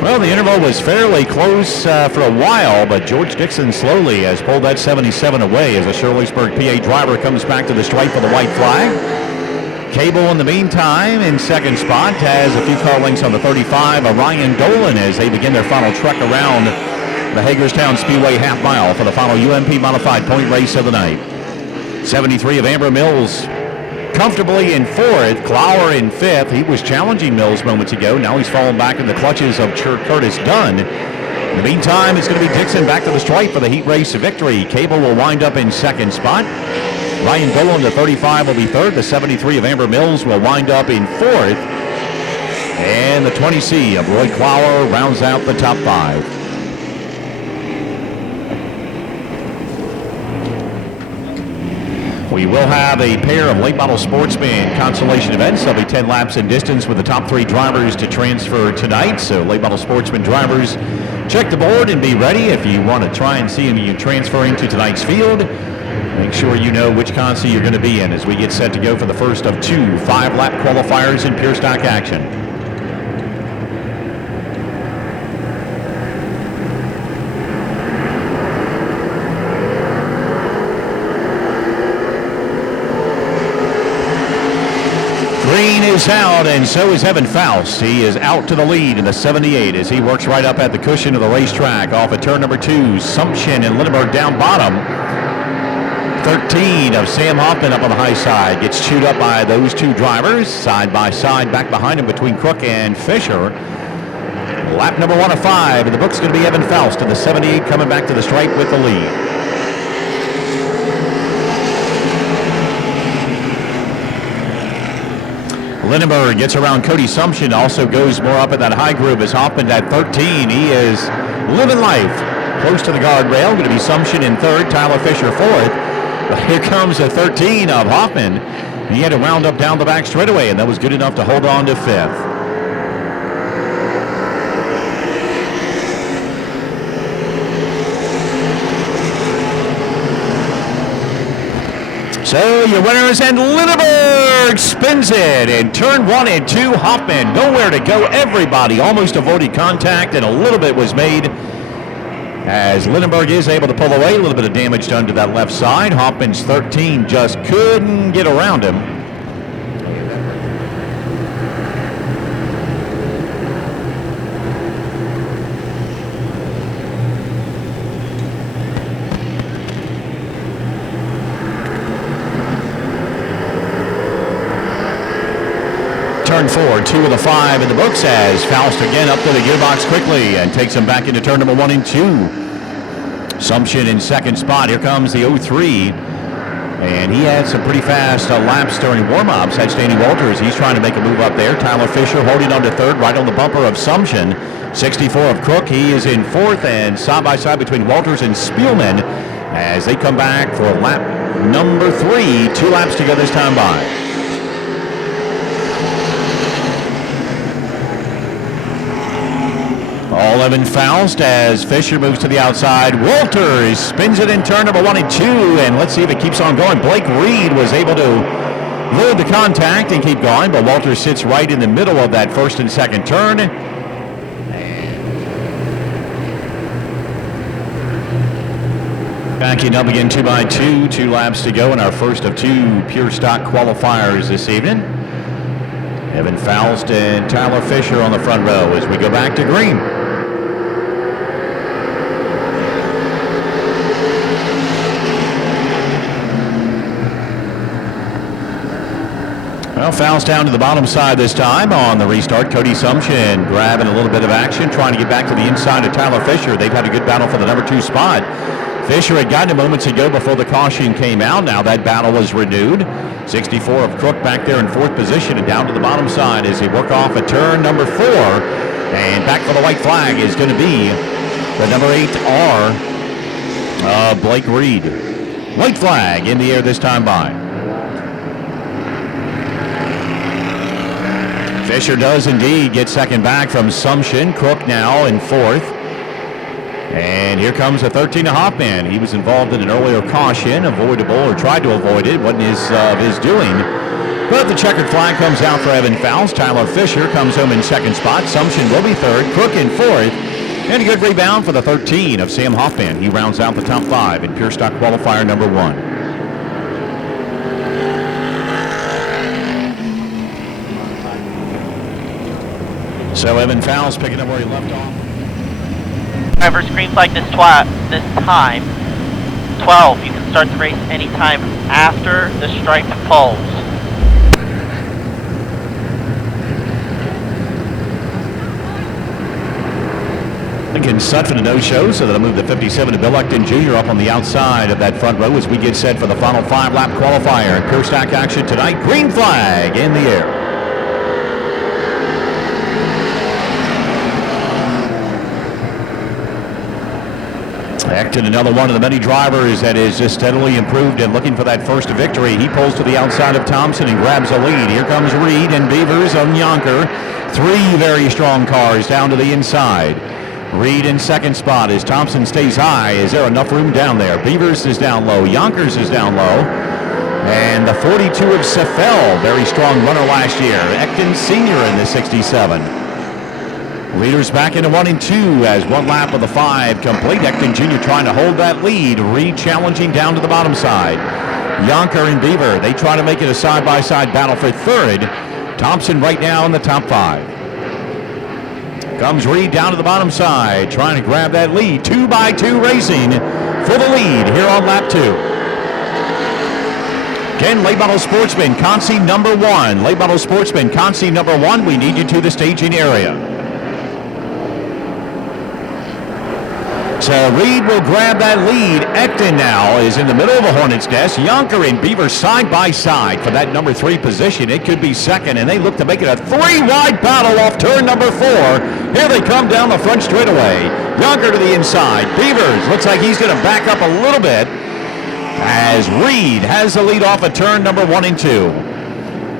Well, the interval was fairly close for a while, but George Dixon slowly has pulled that 77 away as a Shirleysburg, PA driver comes back to the stripe for the white flag. Cable, in the meantime, in second spot, has a few car lengths on the 35 of Ryan Dolan as they begin their final trek around the Hagerstown Speedway half mile for the final UMP Modified point race of the night. 73 of Amber Mills comfortably in 4th, Clower in 5th. He was challenging Mills moments ago. Now he's fallen back in the clutches of Curtis Dunn. In the meantime, it's going to be Dixon back to the stripe for the heat race victory. Cable will wind up in second spot. Ryan Dolan, the 35, will be 3rd. The 73 of Amber Mills will wind up in 4th. And the 20C of Roy Clower rounds out the top 5. We will have a pair of late model Sportsman consolation events. There'll be 10 laps in distance with the top 3 drivers to transfer tonight. So late model Sportsman drivers, check the board and be ready. If you want to try and see who you transfer into tonight's field, make sure you know which console you're going to be in as we get set to go for the first of 2 5-lap qualifiers in pure stock action. Green is out, and so is Evan Faust. He is out to the lead in the 78 as he works right up at the cushion of the racetrack off of turn number 2. Sumption and Lindenberg down bottom. 13 of Sam Hoffman up on the high side gets chewed up by those 2 drivers side by side back behind him between Crook and Fisher. Lap number 1 of 5, and the book's going to be Evan Faust in the 78 coming back to the stripe with the lead. Lindenberg gets around Cody Sumption, also goes more up in that high groove as Hoffman at 13. He is living life close to the guardrail. Going to be Sumption in 3rd, Tyler Fisher 4th. But here comes a 13 of Hoffman. He had to round up down the back straightaway, and that was good enough to hold on to 5th. So your winners, and Lindenberg spins it in turn 1 and 2. Hoffman nowhere to go. Everybody almost avoided contact, and a little bit was made as Lindenberg is able to pull away. A little bit of damage done to that left side. Hoffman's 13 just couldn't get around him. Turn 4, 2 of the 5 in the books as Faust again up to the gearbox quickly and takes him back into turn number 1 and 2. Sumption in second spot. Here comes the 03. And he had some pretty fast laps during warm-ups. That's Danny Walters. He's trying to make a move up there. Tyler Fisher holding on to 3rd, right on the bumper of Sumption. 64 of Crook. He is in 4th, and side by side between Walters and Spielman as they come back for lap number 3. 2 laps to go this time by. All Evan Faust as Fisher moves to the outside. Walters spins it in turn number 1 and 2, and let's see if it keeps on going. Blake Reed was able to avoid the contact and keep going, but Walters sits right in the middle of that first and second turn. Backing up again 2 by 2, 2 laps to go in our first of 2 pure stock qualifiers this evening. Evan Faust and Tyler Fisher on the front row as we go back to green. Well, Faust down to the bottom side this time on the restart. Cody Sumption grabbing a little bit of action, trying to get back to the inside of Tyler Fisher. They've had a good battle for the number 2 spot. Fisher had gotten it moments ago before the caution came out. Now that battle was renewed. 64 of Crook back there in 4th position and down to the bottom side as they work off a turn number 4. And back for the white flag is going to be the number 8R, Blake Reed. White flag in the air this time by. Fisher does indeed get second back from Sumption. Crook now in 4th. And here comes a 13 of Hoffman. He was involved in an earlier caution, avoidable, or tried to avoid it. Wasn't his doing. But the checkered flag comes out for Evan Fowles. Tyler Fisher comes home in 2nd spot. Sumption will be 3rd. Crook in 4th. And a good rebound for the 13 of Sam Hoffman. He rounds out the top 5 in Pure Stock Qualifier number 1. So Evan Fowles picking up where he left off. Driver's green flag this time. 12, you can start the race anytime after the striped poles. Lincoln Sutphin a no-show, so that'll move the 57 to Bill Ecton Jr. up on the outside of that front row as we get set for the final 5-lap qualifier. Pure Stock action tonight. Green flag in the air. Ecton, another one of the many drivers that is just steadily improved and looking for that first victory. He pulls to the outside of Thompson and grabs a lead. Here comes Reed and Beavers on Yonker. 3 very strong cars down to the inside. Reed in 2nd spot as Thompson stays high. Is there enough room down there? Beavers is down low. Yonkers is down low. And the 42 of Sefel, very strong runner last year. Ecton Sr. in the 67. Leaders back into 1 and 2 as 1 lap of the 5 complete. Ecton Jr. trying to hold that lead. Reed challenging down to the bottom side. Yonker and Beaver, they try to make it a side-by-side battle for 3rd. Thompson right now in the top 5. Comes Reed down to the bottom side, trying to grab that lead. 2x2 racing for the lead here on lap 2. Again, late model Sportsman, Consi number 1. Late model Sportsman, Consi number 1. We need you to the staging area. So Reed will grab that lead. Ecton now is in the middle of the Hornets' nest. Yonker and Beaver side by side for that number 3 position. It could be 2nd, and they look to make it a 3-wide battle off turn number 4. Here they come down the front straightaway. Yonker to the inside. Beavers looks like he's going to back up a little bit as Reed has the lead off of turn number 1 and 2.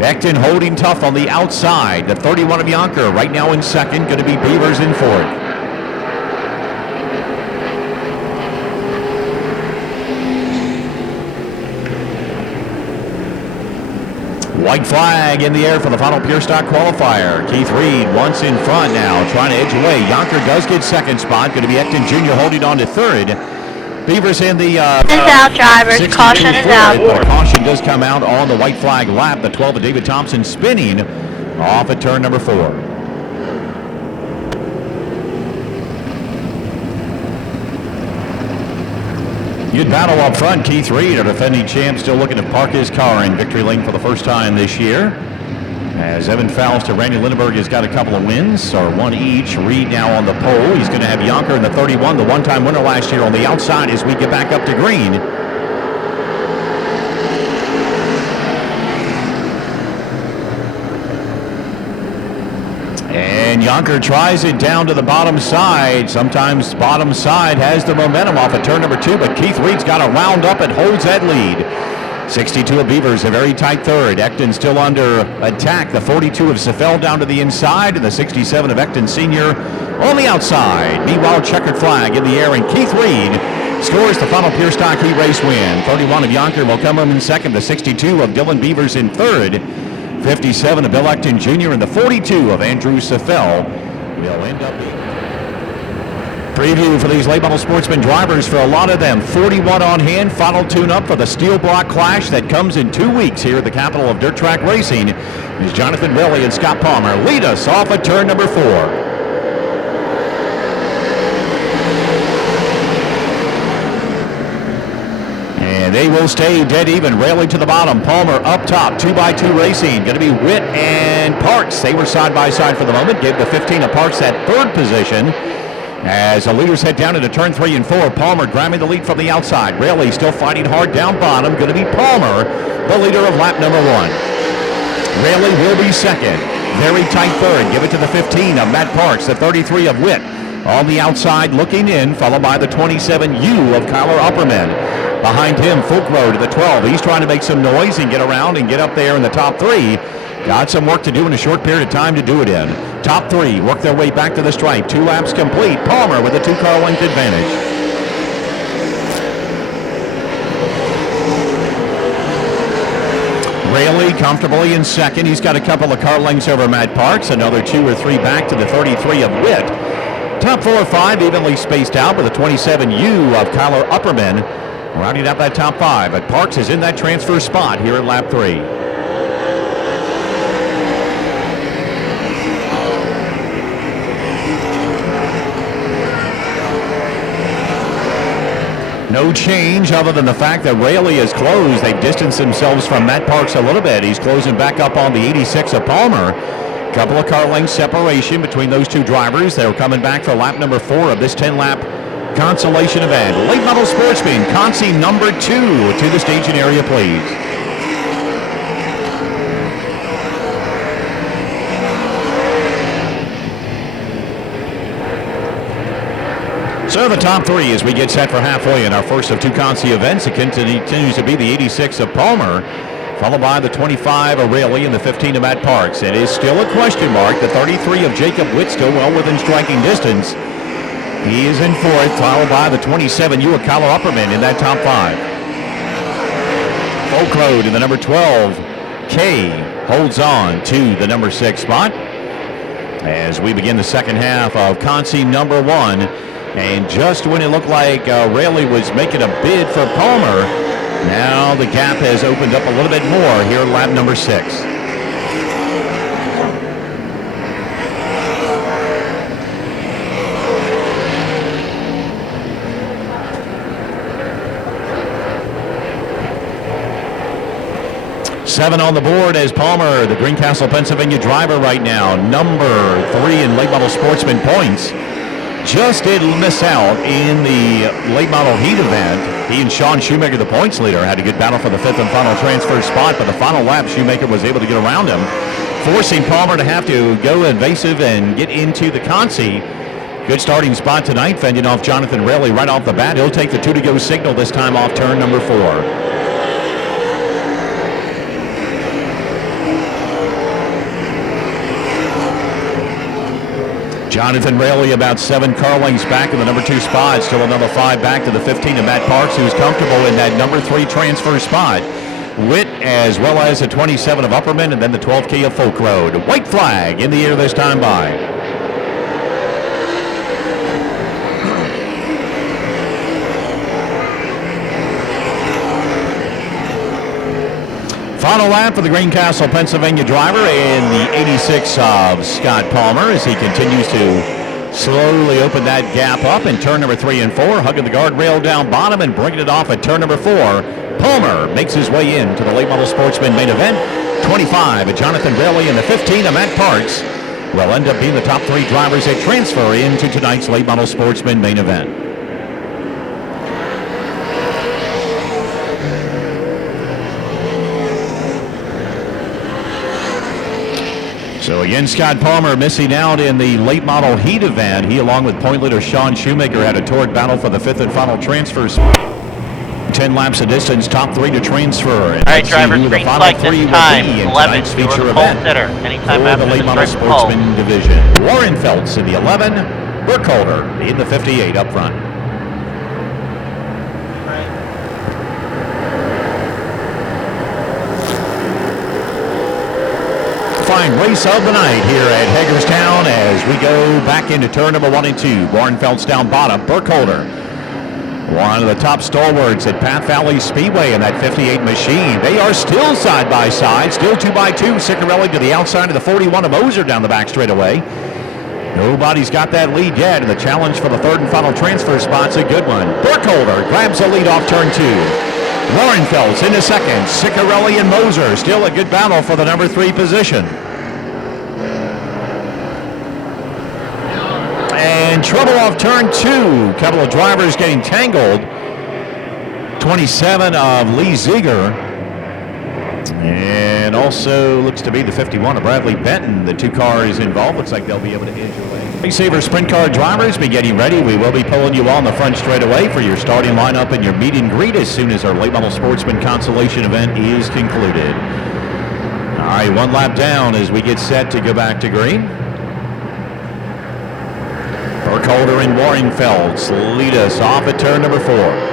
Ecton holding tough on the outside. The 31 of Yonker right now in 2nd. Going to be Beavers in 4th. White flag in the air for the final Pure Stock qualifier. Keith Reed once in front now, trying to edge away. Yonker does get 2nd spot. Going to be Ecton Jr. holding on to 3rd. Beavers in the... is out, drivers. Caution is out. The caution does come out on the white flag lap. The 12 of David Thompson spinning off at turn number 4. Good battle up front. Keith Reed, our defending champ, still looking to park his car in victory lane for the first time this year. As Evan Fowles to Randy Lindenberg has got a couple of wins, or 1 each. Reed now on the pole. He's going to have Yonker in the 31, the one-time winner last year, on the outside as we get back up to green. And Yonker tries it down to the bottom side. Sometimes bottom side has the momentum off of turn number 2, but Keith Reed's got to round up and holds that lead. 62 of Beavers, a very tight 3rd. Ecton still under attack. The 42 of Sefel down to the inside, and the 67 of Ecton Sr. on the outside. Meanwhile, checkered flag in the air, and Keith Reed scores the final Pure Stock Heat race win. 31 of Yonker will come home in 2nd. The 62 of Dylan Beavers in 3rd. 57 of Bill Ecton Jr. and the 42 of Andrew Sefel will end up being. Preview for these late model Sportsman drivers for a lot of them. 41 on hand, final tune-up for the Steel Block Clash that comes in 2 weeks here at the capital of dirt track racing. As Jonathan Riley and Scott Palmer lead us off at turn number 4. And they will stay dead even, railing to the bottom. Palmer up top, 2x2 racing. Going to be Witt and Parks. They were side by side for the moment. Gave the 15 of Parks that 3rd position. As the leaders head down into turn 3 and 4, Palmer grabbing the lead from the outside. Raley still fighting hard down bottom. Going to be Palmer, the leader of lap number 1. Raley will be second. Very tight third. Give it to the 15 of Matt Parks, the 33 of Witt. On the outside looking in, followed by the 27U of Kyler Upperman. Behind him, Folk Road to the 12. He's trying to make some noise and get around and get up there in the top 3. Got some work to do in a short period of time to do it in. Top 3 work their way back to the stripe. 2 laps complete. Palmer with a 2-car length advantage. Raley comfortably in second. He's got a couple of car lengths over Matt Parks. Another 2 or 3 back to the 33 of Witt. Top 4 or 5 evenly spaced out with the 27U of Kyler Upperman. Rounding up that top 5. But Parks is in that transfer spot here at lap 3. No change other than the fact that Raley is closed. They've distanced themselves from Matt Parks a little bit. He's closing back up on the 86 of Palmer. Couple of car lengths separation between those two drivers. They're coming back for lap number 4 of this 10-lap consolation event. Late model Sportsman, Consi number 2 to the staging area, please. So the top 3 as we get set for halfway in our first of 2 Consi events. It continues to be the 86 of Palmer, followed by the 25 of Raley and the 15 of Matt Parks. It is still a question mark. The 33 of Jacob Witt still well within striking distance. He is in 4th, followed by the 27U of Kyler Upperman in that top 5. Folk Road in the number 12. K holds on to the number 6 spot as we begin the second half of Consi number 1. And just when it looked like Raley was making a bid for Palmer, now the gap has opened up a little bit more here at lap number 6. Seven on the board as Palmer, the Greencastle, Pennsylvania driver right now, number 3 in late model Sportsman points. Just did miss out in the late model heat event. He and Sean Shoemaker, the points leader, had a good battle for the 5th and final transfer spot, but the final lap, Shoemaker was able to get around him, forcing Palmer to have to go evasive and get into the Consi. Good starting spot tonight, fending off Jonathan Raley right off the bat. He'll take the 2 to go signal this time off turn number 4. Jonathan Raley about 7 car lengths back in the number 2 spot. Still another 5 back to the 15 of Matt Parks, who's comfortable in that number 3 transfer spot. Witt as well as the 27 of Upperman and then the 12K of Folk Road. White flag in the air this time by. Final lap for the Greencastle, Pennsylvania driver in the 86 of Scott Palmer as he continues to slowly open that gap up in turn number 3 and 4, hugging the guardrail down bottom and bringing it off at turn number 4. Palmer makes his way into the late model Sportsman main event. 25 of Jonathan Raley and the 15 of Matt Parks will end up being the top 3 drivers that transfer into tonight's late model Sportsman main event. So again, Scott Palmer missing out in the late model heat event. He, along with point leader Sean Shoemaker, had a torrid battle for the 5th and final transfers. 10 laps of distance, top 3 to transfer. All right, drivers, green flag this time, 11, feature the event sitter. Anytime for after the late model strict Sportsman pole. division. Warren Feltz in the 11, Burkholder in the 58 up front. Fine race of the night here at Hagerstown as we go back into turn number 1 and 2. Warren Feltz down bottom, Burkholder, one of the top stalwarts at Path Valley Speedway in that 58 machine. They are still side by side, still 2x2. Ciccarelli to the outside of the 41 of Moser down the back straightaway. Nobody's got that lead yet, and the challenge for the 3rd and final transfer spot's a good one. Burkholder grabs the lead off turn 2. Warren Feltz into 2nd. Ciccarelli and Moser still a good battle for the number 3 position. And trouble off turn 2. Couple of drivers getting tangled. 27 of Lee Ziegler. And also looks to be the 51 of Bradley Benton. The 2 cars involved. Looks like they'll be able to edge away. RaceSaver sprint car drivers, be getting ready. We will be pulling you on the front straightaway for your starting lineup and your meet and greet as soon as our late model Sportsman consolation event is concluded. All right, 1 lap down as we get set to go back to green. Burkholder and Warrenfelds lead us off at turn number 4.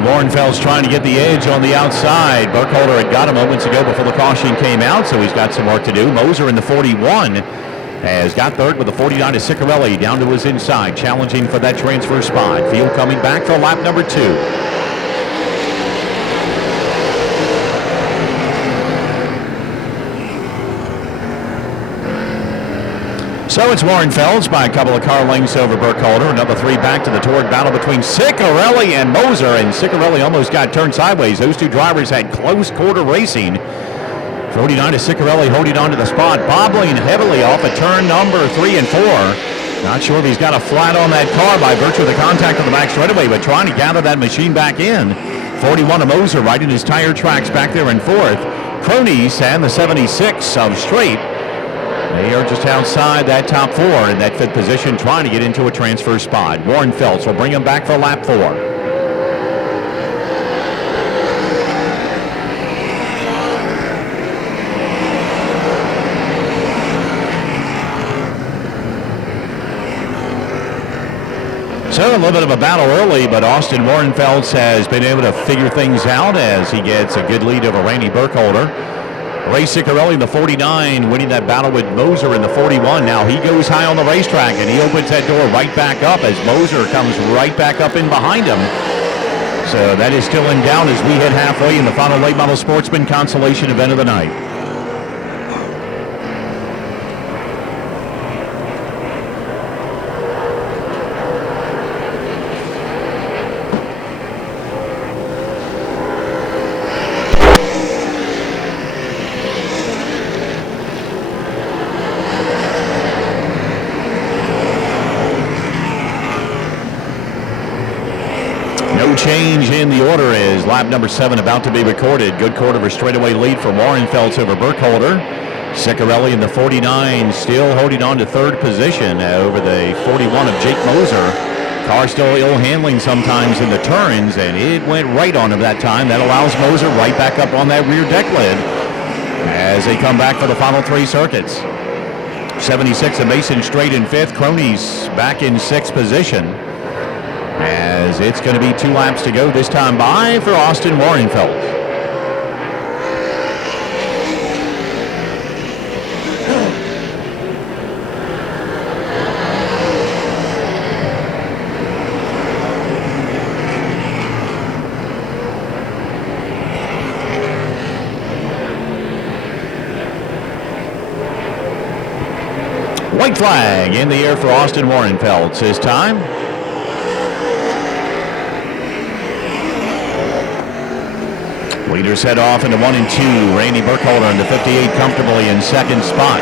Warrenfeld's trying to get the edge on the outside. Burkholder had got him moments ago before the caution came out, so he's got some work to do. Moser in the 41 has got third with the 49 of Ciccarelli down to his inside, challenging for that transfer spot. Field coming back for lap number 2. So it's Warrenfelds by a couple of car lengths over Burkholder. Another 3 back to the torque battle between Ciccarelli and Moser. And Ciccarelli almost got turned sideways. Those 2 drivers had close quarter racing. 49 to Ciccarelli holding on to the spot, bobbling heavily off at turn number 3 and 4. Not sure if he's got a flat on that car by virtue of the contact on the back straightaway, but trying to gather that machine back in. 41 of Moser riding his tire tracks back there in 4th. Cronies and the 76 of Straight. They are just outside that top 4 in that 5th position, trying to get into a transfer spot. Warrenfelds will bring him back for lap 4. So a little bit of a battle early, but Austin Warrenfelds has been able to figure things out as he gets a good lead over Randy Burkholder. Ray Ciccarelli in the 49 winning that battle with Moser in the 41. Now he goes high on the racetrack and he opens that door right back up as Moser comes right back up in behind him. So that is still in doubt as we hit halfway in the final late model Sportsman consolation event of the night. Change in the order is lap number 7 about to be recorded. Good quarter of a straightaway lead for Warrenfelds over Burkholder. Ciccarelli in the 49 still holding on to 3rd position over the 41 of Jake Moser. Car still ill handling sometimes in the turns, and it went right on him that time. That allows Moser right back up on that rear deck lid as they come back for the final 3 circuits. 76 of Mason Straight in 5th. Cronies back in 6th position. As it's going to be 2 laps to go this time by for Austin Warrenfelds. White flag in the air for Austin Warrenfelds his time. Leaders head off into 1 and 2. Randy Burkholder in the 58 comfortably in 2nd spot.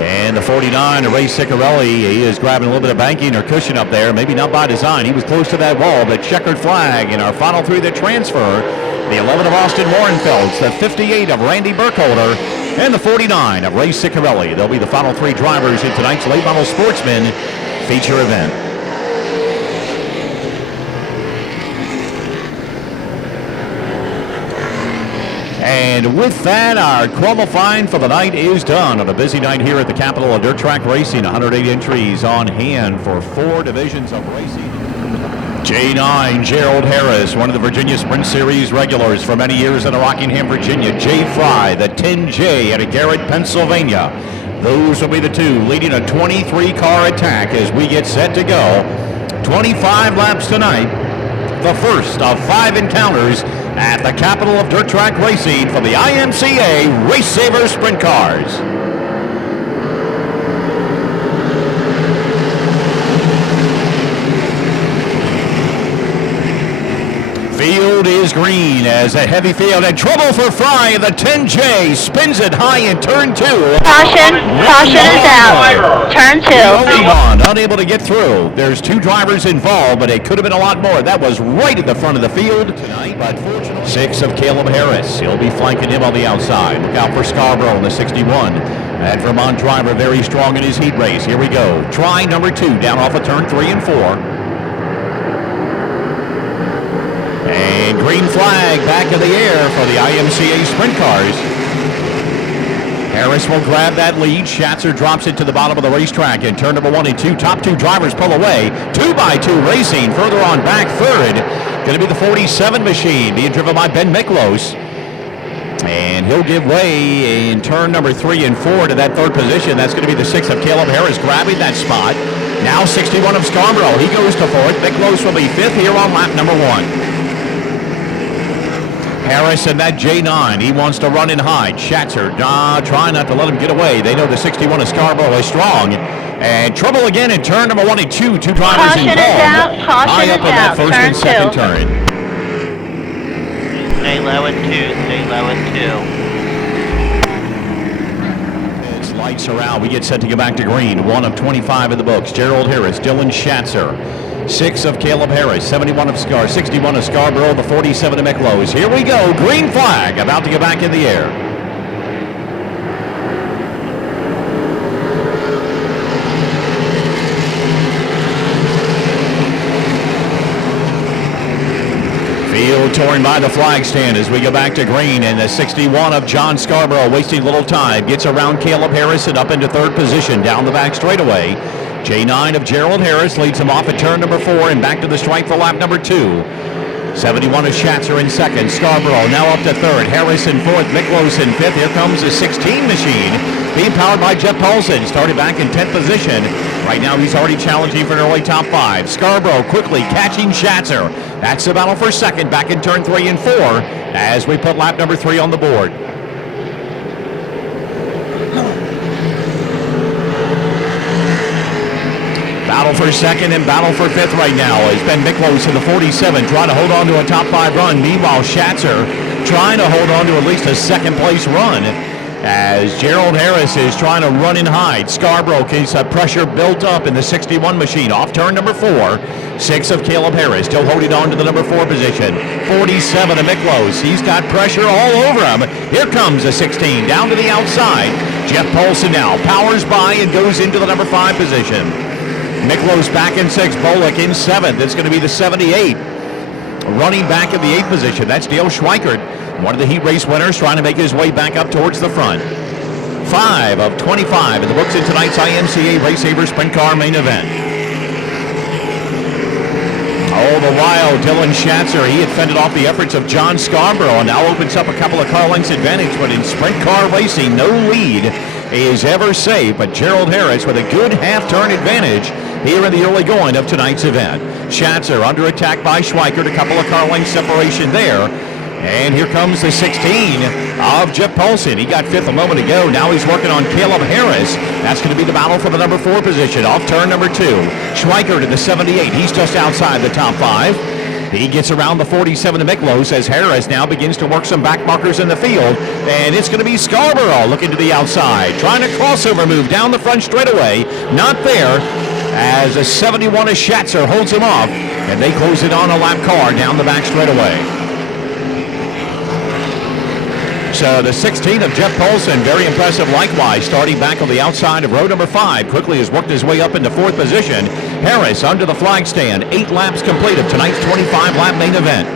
And the 49 to Ray Ciccarelli, he is grabbing a little bit of banking or cushion up there. Maybe not by design. He was close to that wall, but checkered flag in our final 3 that transfer. The 11 of Austin Warrenfelds, the 58 of Randy Burkholder, and the 49 of Ray Ciccarelli. They'll be the final 3 drivers in tonight's late model Sportsman feature event. And with that, our qualifying for the night is done on a busy night here at the capital of dirt track racing. 108 entries on hand for 4 divisions of racing. J9, Gerald Harris, one of the Virginia Sprint Series regulars for many years in Rockingham, Virginia. Jay Fry, the 10J out of Garrett, Pennsylvania. Those will be the 2 leading a 23-car attack as we get set to go. 25 laps tonight. The first of 5 encounters at the capital of dirt track racing for the IMCA RaceSaver Sprint Cars. Field is green as a heavy field and trouble for Fry. The 10J spins it high in turn 2. Caution is out. Turn 2. Moving on, unable to get through. There's 2 drivers involved, but it could have been a lot more. That was right at the front of the field tonight, but fortunately. 6 of Caleb Harris. He'll be flanking him on the outside. Look out for Scarborough in the 61. That Vermont driver very strong in his heat race. Here we go. Try number 2 down off of turn 3 and 4. And green flag back in the air for the IMCA sprint cars. Harris will grab that lead. Schatzer drops it to the bottom of the racetrack in turn number 1 and 2. Top 2 drivers pull away. 2x2 racing. Further on back, third. Going to be the 47 machine being driven by Ben Miklos. And he'll give way in turn number 3 and 4 to that third position. That's going to be the 6 of Caleb Harris grabbing that spot. Now 61 of Scarborough. He goes to 4th. Miklos will be 5th here on lap number 1. Harris in that J9. He wants to run in high. Schatzer trying not to let him get away. They know the 61 of Scarborough is strong. And trouble again in turn number 1 and 2. 2 drivers Caution involved. is out. Caution High up is in that out. first Turn and second 2. turn. Stay low at 2. Stay low at 2. As lights are out, we get set to go back to green. 1 of 25 in the books. Gerald Harris, Dylan Schatzer. 6 of Caleb Harris, 61 of 61 of Scarborough, the 47 of Miklos. Here we go, green flag, about to go back in the air. Field torn by the flag stand as we go back to green, and the 61 of John Scarborough wasting little time, gets around Caleb Harris and up into third position down the back straightaway. J9 of Gerald Harris leads him off at turn number 4 and back to the stripe for lap number 2. 71 of Schatzer in second. Scarborough now up to third. Harris in 4th. Miklos in 5th. Here comes the 16 machine being powered by Jeff Paulson. Started back in 10th position. Right now he's already challenging for an early top 5. Scarborough quickly catching Schatzer. That's the battle for second back in turn 3 and 4 as we put lap number 3 on the board. Battle for second and battle for 5th right now as Ben Miklos in the 47 trying to hold on to a top 5 run. Meanwhile, Schatzer trying to hold on to at least a second place run as Gerald Harris is trying to run in high. Scarborough keeps pressure built up in the 61 machine off turn number 4. 6 of Caleb Harris still holding on to the number 4 position. 47 of Miklos. He's got pressure all over him. Here comes the 16 down to the outside. Jeff Paulson now powers by and goes into the number 5 position. Miklos back in 6th, Bullock in 7th. It's going to be the 78. Running back in the 8th position, that's Dale Schweikert, one of the heat race winners, trying to make his way back up towards the front. 5 of 25 in the books in tonight's IMCA RaceSaver Sprint Car Main Event. All the while, Dylan Schatzer, he had fended off the efforts of John Scarborough and now opens up a couple of car lengths advantage, but in sprint car racing, no lead is ever safe, but Gerald Harris with a good half-turn advantage here in the early going of tonight's event. Schatzer under attack by Schweikert, a couple of car length separation there. And here comes the 16 of Jeff Paulson. He got 5th a moment ago. Now he's working on Caleb Harris. That's going to be the battle for the number 4 position off turn number 2. Schweikert in the 78. He's just outside the top 5. He gets around the 47 of Miklos as Harris now begins to work some back markers in the field. And it's going to be Scarborough looking to the outside, trying a crossover move down the front straightaway. Not there as a 71 of Schatzer holds him off. And they close it on a lap car down the back straightaway. So the 16 of Jeff Paulson, very impressive likewise, starting back on the outside of row number 5. Quickly has worked his way up into 4th position. Harris under the flag stand. 8 laps complete of tonight's 25-lap main event.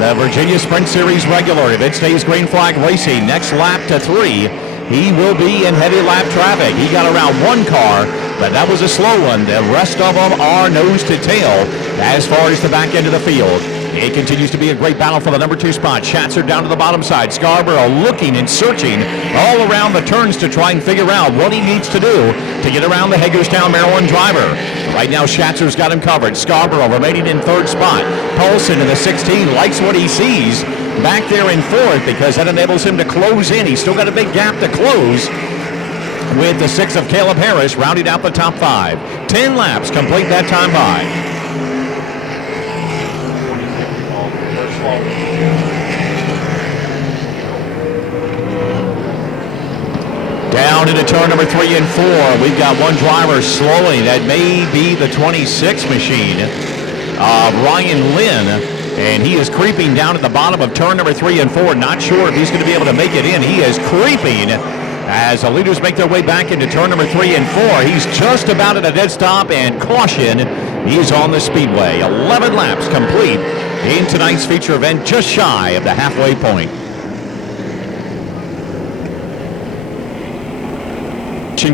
The Virginia Sprint Series regular, if it stays green flag racing, next lap to 3, he will be in heavy lap traffic. He got around 1 car, but that was a slow one. The rest of them are nose to tail as far as the back end of the field. It continues to be a great battle for the number 2 spot. Schatzer down to the bottom side. Scarborough looking and searching all around the turns to try and figure out what he needs to do to get around the Hagerstown, Maryland driver. Right now, Schatzer's got him covered. Scarborough remaining in 3rd spot. Paulson in the 16 likes what he sees back there in 4th because that enables him to close in. He's still got a big gap to close with the 6 of Caleb Harris rounding out the top 5. 10 laps complete that time by. Down into turn number 3 and 4. We've got one driver slowing. That may be the 26 machine of Ryan Lynn. And he is creeping down at the bottom of turn number 3 and 4. Not sure if he's going to be able to make it in. He is creeping as the leaders make their way back into turn number 3 and 4. He's just about at a dead stop, and caution, he's on the speedway. 11 laps complete in tonight's feature event, just shy of the halfway point.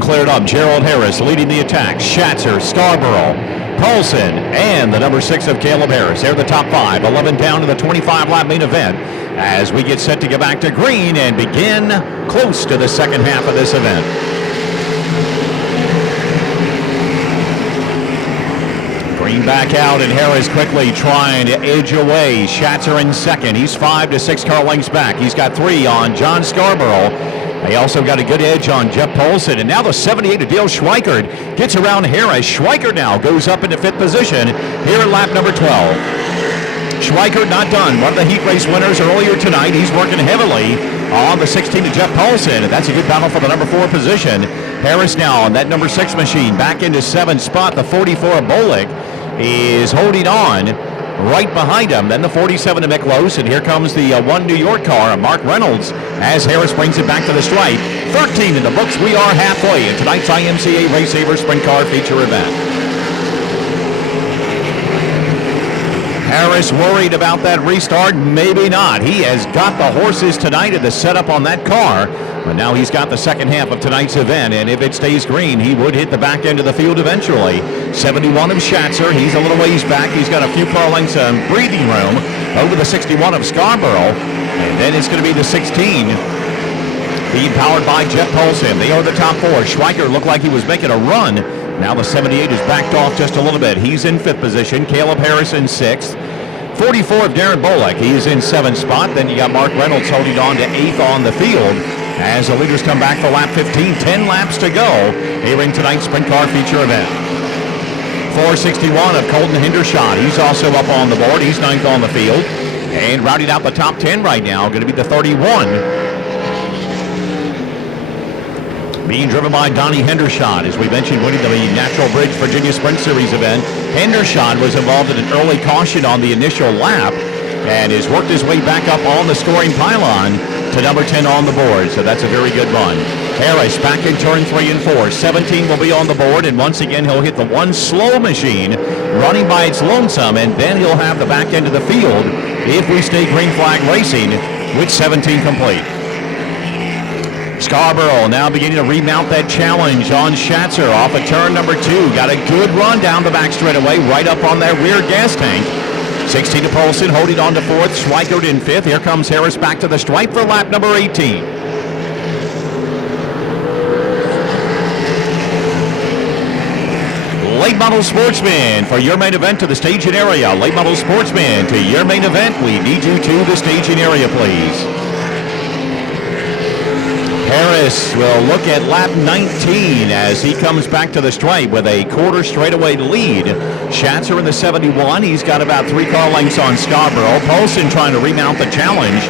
Cleared up. Gerald Harris leading the attack. Schatzer, Scarborough, Paulson, and the number 6 of Caleb Harris. They're the top 5. 11 down to the 25-lap main event as we get set to go back to green and begin close to the second half of this event. Green back out, and Harris quickly trying to edge away. Schatzer in second. He's 5 to 6 car lengths back. He's got 3 on John Scarborough. They also got a good edge on Jeff Paulson, and now the 78 of Dale Schweikert gets around Harris. Schweikert now goes up into 5th position here at lap number 12. Schweikert not done. One of the heat race winners earlier tonight. He's working heavily on the 16 of Jeff Paulson, and that's a good battle for the number 4 position. Harris now on that number 6 machine back into 7th spot. The 44 of Bolick is holding on right behind him. Then the 47 of Miklos, and here comes the 1 New York car, Mark Reynolds, as Harris brings it back to the stripe. 13 in the books. We are halfway in tonight's IMCA RaceSaver Sprint Car Feature event. Harris worried about that restart? Maybe not. He has got the horses tonight at the setup on that car, but now he's got the second half of tonight's event, and if it stays green, he would hit the back end of the field eventually. 71 of Schatzer. He's a little ways back. He's got a few car lengths of breathing room over the 61 of Scarborough, and then it's going to be the 16 being powered by Jeff Paulson. They are the top 4. Schweikert looked like he was making a run. Now the 78 is backed off just a little bit. He's in 5th position. Caleb Harris in 6th. 44 of Darren Bolick. He's in 7th spot. Then you got Mark Reynolds holding on to 8th on the field as the leaders come back for lap 15. 10 laps to go here in tonight's Sprint Car Feature event. 461 of Colton Hendershot. He's also up on the board. He's 9th on the field. And rounding out the top 10 right now, going to be the 31. Being driven by Donnie Hendershot, as we mentioned, winning the Natural Bridge Virginia Sprint Series event. Hendershot was involved in an early caution on the initial lap and has worked his way back up on the scoring pylon to number 10 on the board, so that's a very good run. Harris back in turn 3 and 4. 17 will be on the board, and once again he'll hit the 1 slow machine running by its lonesome, and then he'll have the back end of the field if we stay green flag racing with 17 complete. Scarborough now beginning to remount that challenge on Schatzer off of turn number 2. Got a good run down the back straightaway, right up on that rear gas tank. 16 to Paulson, holding on to 4th. Schweikert in 5th. Here comes Harris back to the stripe for lap number 18. Late model Sportsman for your main event to the staging area. Late model Sportsman to your main event. We need you to the staging area, please. Harris will look at lap 19 as he comes back to the stripe with a quarter straightaway lead. Schatzer in the 71. He's got about 3 car lengths on Scarborough. Paulson trying to remount the challenge.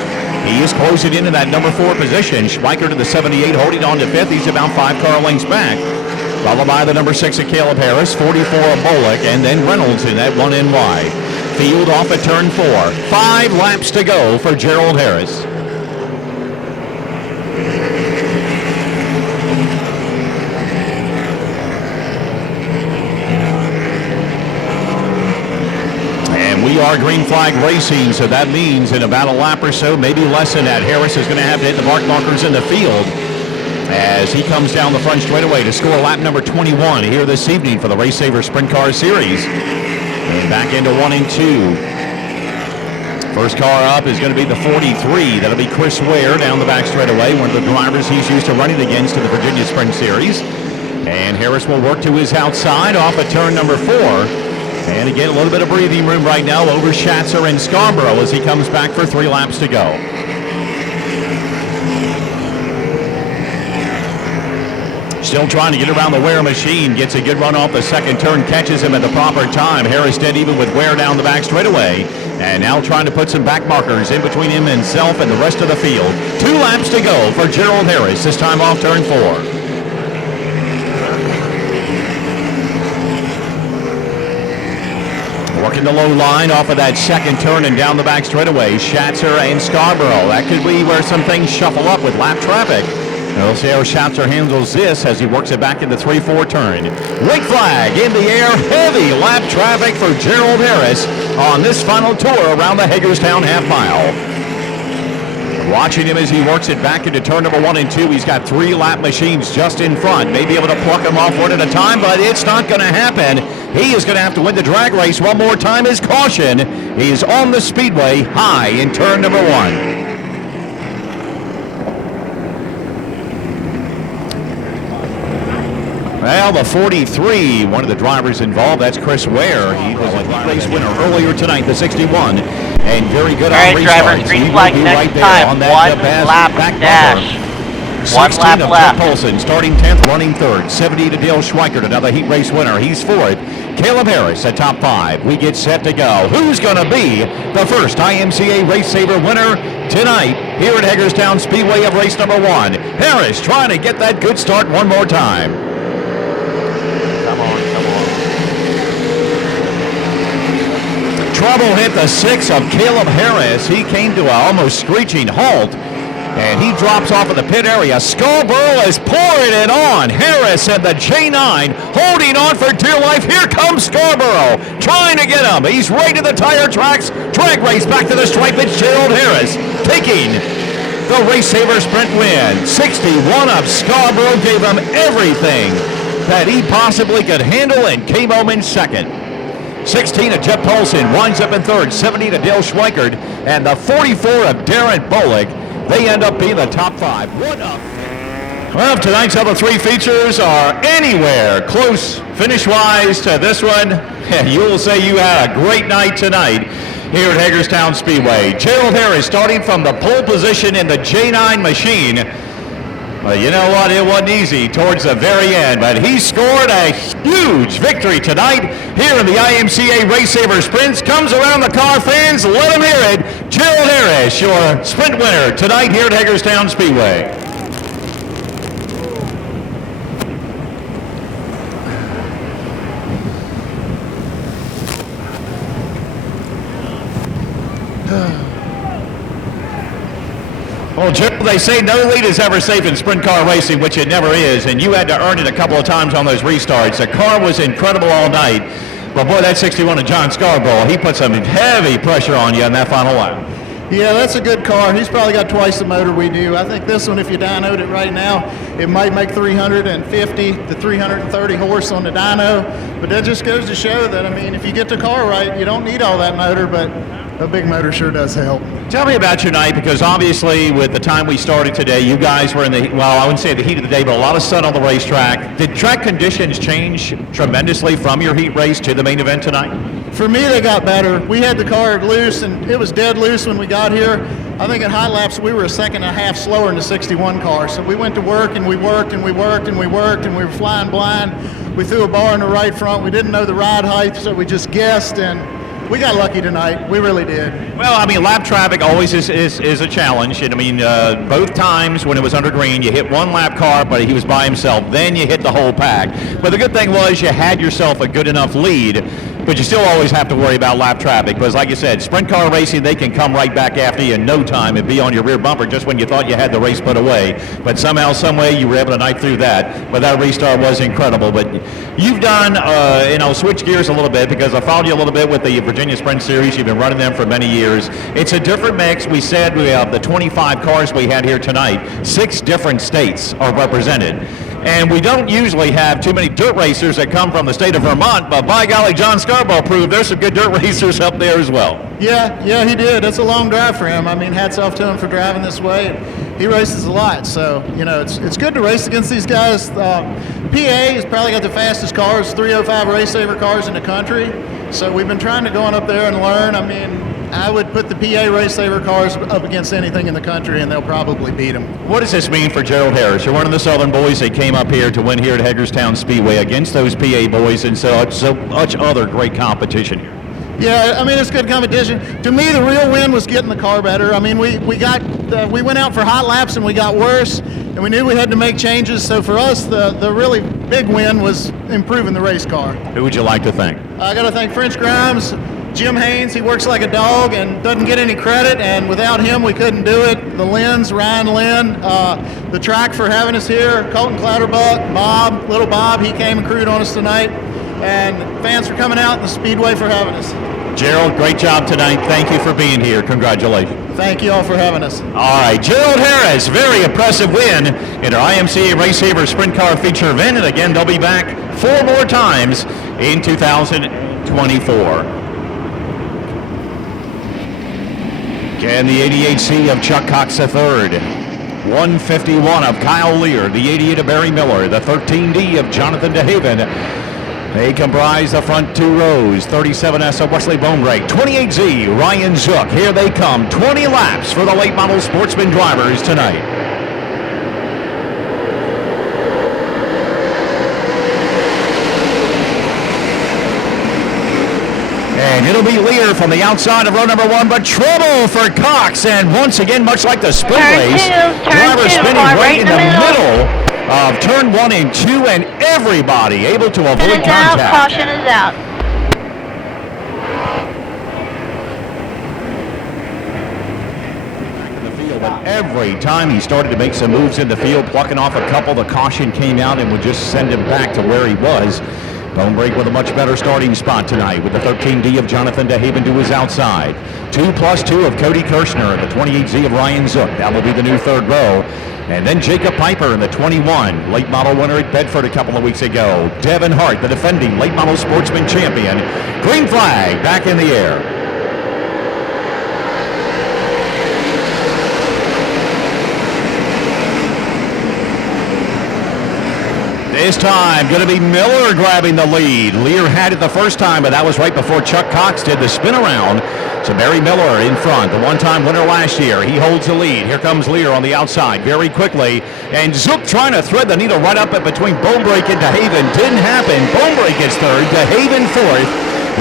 He is closing into that number 4 position. Schweikert to the 78, holding on to 5th. He's about 5 car lengths back. Followed by the number 6 of Caleb Harris, 44 of Bolick, and then Reynolds in that 1NY. Field off at turn 4. 5 laps to go for Gerald Harris. We are green flag racing, so that means in about a lap or so, maybe less than that, Harris is going to have to hit the mark markers in the field as he comes down the front straightaway to score lap number 21 here this evening for the RaceSaver Sprint Car Series. And back into 1 and 2. First car up is going to be the 43. That'll be Chris Ware down the back straightaway, one of the drivers he's used to running against in the Virginia Sprint Series. And Harris will work to his outside off of turn number 4. And again, a little bit of breathing room right now over Schatzer and Scarborough as he comes back for 3 laps to go. Still trying to get around the Ware machine. Gets a good run off the second turn. Catches him at the proper time. Harris dead even with Ware down the back straightaway. And now trying to put some back markers in between himself and the rest of the field. 2 laps to go for Gerald Harris, this time off turn 4. Working the low line off of that second turn and down the back straightaway. Schatzer and Scarborough. That could be where some things shuffle up with lap traffic. We'll see how Schatzer handles this as he works it back in the 3-4 turn. White flag in the air. Heavy lap traffic for Gerald Harris on this final tour around the Hagerstown half mile. Watching him as he works it back into turn number 1 and 2. He's got 3 lap machines just in front. May be able to pluck them off one at a time, but it's not going to happen. He is going to have to win the drag race one more time. His caution is on the speedway high in turn number 1. Well, the 43, one of the drivers involved, that's Chris Ware. He was a heat race winner earlier tonight, the 61, and very good on restarts. Green flag next time, one lap dash. 16 of Jeff Polson, starting 10th, running 3rd. 70 to Dale Schweikert, another heat race winner. He's 4th. Caleb Harris at top 5. We get set to go. Who's going to be the first IMCA RaceSaver winner tonight here at Hagerstown Speedway of race number 1? Harris trying to get that good start one more time. Trouble hit the 6 of Caleb Harris. He came to an almost screeching halt, and he drops off of the pit area. Scarborough is pouring it on. Harris and the J9 holding on for dear life. Here comes Scarborough trying to get him. He's right to the tire tracks. Drag race back to the stripe. It's Gerald Harris taking the RaceSaver sprint win. 61 of Scarborough gave him everything that he possibly could handle and came home in 2nd. 16 of Jeff Polson winds up in 3rd. 70 to Dale Schweikert, and the 44 of Darren Bullock. They end up being the top 5. What up? Well, if tonight's other 3 features are anywhere close finish-wise to this one, you'll say you had a great night tonight here at Hagerstown Speedway. Gerald Harris starting from the pole position in the J9 machine. Well, you know what? It wasn't easy towards the very end, but he scored a huge victory tonight here in the IMCA RaceSaver Sprints. Comes around the car, fans, let him hear it. Gerald Harris, your sprint winner tonight here at Hagerstown Speedway. Well, Gerald, they say no lead is ever safe in sprint car racing, which it never is, and you had to earn it a couple of times on those restarts. The car was incredible all night, but boy, that 61 of John Scarborough, he put some heavy pressure on you in that final lap. Yeah, that's a good car. He's probably got twice the motor we do. I think this one, if you dynoed it right now, it might make 350 to 330 horse on the dyno, but that just goes to show that, I mean, if you get the car right, you don't need all that motor, but a big motor sure does help. Tell me about your night, because obviously with the time we started today, you guys were in the, well, I wouldn't say the heat of the day, but a lot of sun on the racetrack. Did track conditions change tremendously from your heat race to the main event tonight? For me, they got better. We had the car loose, and it was dead loose when we got here. I think at high laps, we were a second and a half slower than the 61 car. So we went to work, and we worked, and we worked, and we worked, and we were flying blind. We threw a bar in the right front. We didn't know the ride height, so we just guessed, and we got lucky tonight. We really did. Well, I mean, lap traffic always is a challenge. And I mean, both times when it was under green, you hit one lap car, but he was by himself. Then you hit the whole pack. But the good thing was you had yourself a good enough lead, but you still always have to worry about lap traffic. Because like you said, sprint car racing, they can come right back after you in no time and be on your rear bumper just when you thought you had the race put away. But somehow, some way, you were able to knife through that. But that restart was incredible. But you've done, switch gears a little bit, because I followed you a little bit with the Virginia Sprint Series. You've been running them for many years. It's a different mix. We said we have the 25 cars we had here tonight. 6 different states are represented. And we don't usually have too many dirt racers that come from the state of Vermont, but by golly, John Scarborough proved there's some good dirt racers up there as well. Yeah, he did. That's a long drive for him. I mean, hats off to him for driving this way. He races a lot, so, you know, it's good to race against these guys. PA has probably got the fastest cars, 305 RaceSaver cars in the country. So we've been trying to go on up there and learn. I mean, I would put the PA RaceSaver cars up against anything in the country, and they'll probably beat them. What does this mean for Gerald Harris? You're one of the Southern boys that came up here to win here at Hagerstown Speedway against those PA boys and so much other great competition here. Yeah, I mean, it's good competition. To me, the real win was getting the car better. I mean, we went out for hot laps and we got worse, and we knew we had to make changes. So for us, the really big win was improving the race car. Who would you like to thank? I got to thank French Grimes, Jim Haynes. He works like a dog and doesn't get any credit, and without him, we couldn't do it. The Lynn's, Ryan Lynn, the track for having us here, Colton Clatterbuck, Bob, little Bob, he came and crewed on us tonight, and fans for coming out, and the Speedway for having us. Gerald, great job tonight. Thank you for being here. Congratulations. Thank you all for having us. All right, Gerald Harris, very impressive win in our IMCA RaceSaver Sprint Car Feature event, and again, they'll be back 4 more times in 2024. Again, the 88C of Chuck Cox III, 151 of Kyle Lear, the 88 of Barry Miller, the 13D of Jonathan DeHaven. They comprise the front 2 rows, 37S of Wesley Bonebrake, 28Z, Ryan Zook. Here they come, 20 laps for the late model Sportsman drivers tonight. And it'll be Lear from the outside of row number 1, but trouble for Cox. And once again, much like the sprint race, driver spinning right in the middle of turn 1 and 2, and everybody able to avoid contact. Caution is out. But every time he started to make some moves in the field, plucking off a couple, the caution came out and would just send him back to where he was. Bonebrake with a much better starting spot tonight with the 13D of Jonathan DeHaven to his outside. 2+2 of Cody Kirshner and the 28Z of Ryan Zook. That will be the new 3rd row. And then Jacob Piper in the 21, late model winner at Bedford a couple of weeks ago. Devin Hart, the defending late model sportsman champion. Green flag back in the air. This time, going to be Miller grabbing the lead. Lear had it the first time, but that was right before Chuck Cox did the spin around. So Barry Miller in front, the one-time winner last year. He holds the lead. Here comes Lear on the outside very quickly. And Zook trying to thread the needle right up between Bonebrake and DeHaven. Didn't happen. Bonebrake gets 3rd, DeHaven 4th.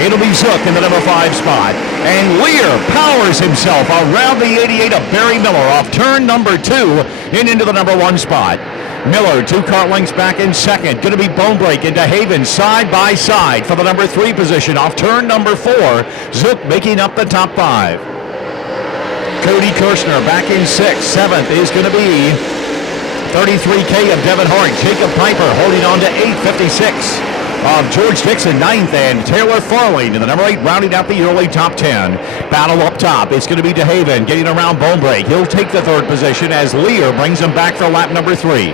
It'll be Zook in the number 5 spot. And Lear powers himself around the 88 of Barry Miller off turn number 2 and into the number 1 spot. Miller 2 car lengths back in 2nd. Going to be Bonebrake and DeHaven side by side for the number 3 position off turn number 4. Zook making up the top 5. Cody Kirshner back in 6th. 7th is going to be 33K of Devin Hart. Jacob Piper holding on to 856 of George Dixon 9th, and Taylor Farley in the number 8 rounding out the early top 10. Battle up top. It's going to be DeHaven getting around Bonebrake. He'll take the 3rd position as Lear brings him back for lap number 3.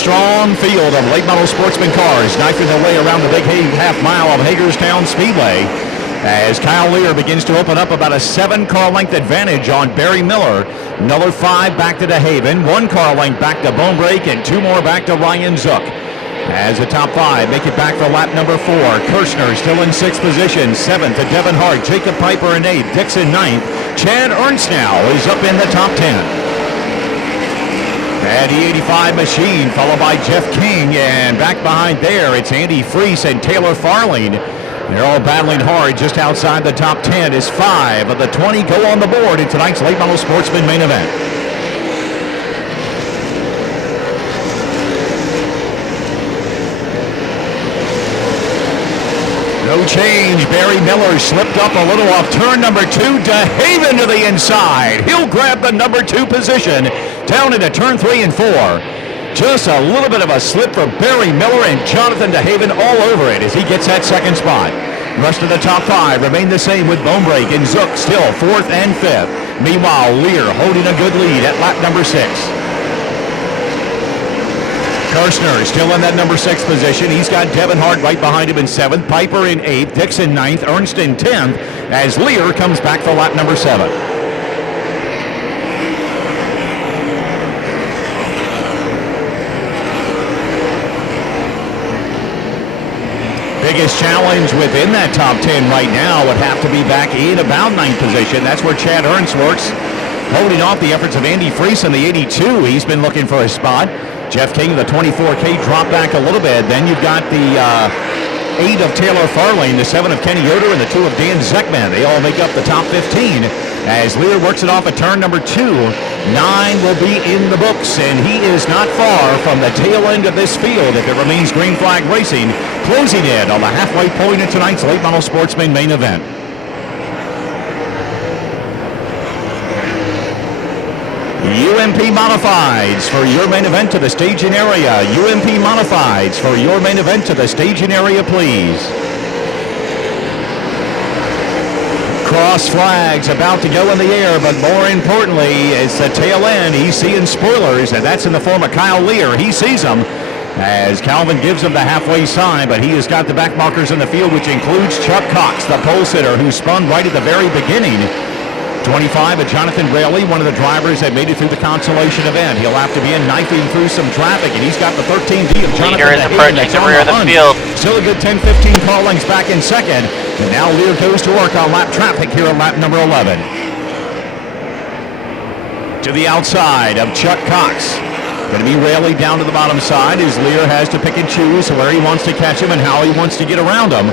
Strong field of late model sportsman cars knifing their way around the big half mile of Hagerstown Speedway as Kyle Lear begins to open up about a 7 car length advantage on Barry Miller. Another 5 back to DeHaven, 1 car length back to Bonebrake, and 2 more back to Ryan Zook. As the top 5 make it back for lap number 4. Kirshner still in 6th position. 7th to Devin Hart, Jacob Piper in 8th, Dixon 9th. Chad Ernst now is up in the top 10. And the 85 machine, followed by Jeff King, and back behind there, it's Andy Freese and Taylor Farling. They're all battling hard just outside the top 10 as 5 of the 20 go on the board in tonight's late model sportsman main event. No change. Barry Miller slipped up a little off turn number 2. DeHaven to the inside. He'll grab the number 2 position down into turn 3 and 4. Just a little bit of a slip for Barry Miller, and Jonathan DeHaven all over it as he gets that 2nd spot. The rest of the top 5 remain the same with Bonebrake and Zook still 4th and 5th. Meanwhile, Lear holding a good lead at lap number 6. Kirshner still in that number 6 position. He's got Devin Hart right behind him in 7th, Piper in 8th, Dixon 9th, Ernst in 10th, as Lear comes back for lap number 7. Biggest challenge within that top 10 right now would have to be back in about 9th position. That's where Chad Ernst works. holding off the efforts of Andy Freese in the 82. He's been looking for a spot. Jeff King, the 24K, dropped back a little bit. Then you've got the 8 of Taylor Farley, the 7 of Kenny Yoder, and the 2 of Dan Zeckman. They all make up the top 15 as Lear works it off at turn number 2. 9 will be in the books, and he is not far from the tail end of this field if it remains green flag racing, closing in on the halfway point of tonight's late model Sportsman main event. UMP Modifieds for your main event to the staging area. UMP Modifieds for your main event to the staging area, please. Cross flags about to go in the air, but more importantly, it's the tail end. He's seeing spoilers, and that's in the form of Kyle Lear. He sees them as Calvin gives him the halfway sign, but he has got the back markers in the field, which includes Chuck Cox, the pole sitter, who spun right at the very beginning. 25 of Jonathan Rayleigh, one of the drivers that made it through the consolation event. He'll have to be in knifing through some traffic, and he's got the 13D of Jonathan. Leader is approaching the rear of the field. Still a good 10-15 car lengths back in second. And now Lear goes to work on lap traffic here on lap number 11. To the outside of Chuck Cox. Going to be Rayleigh down to the bottom side as Lear has to pick and choose where he wants to catch him and how he wants to get around him.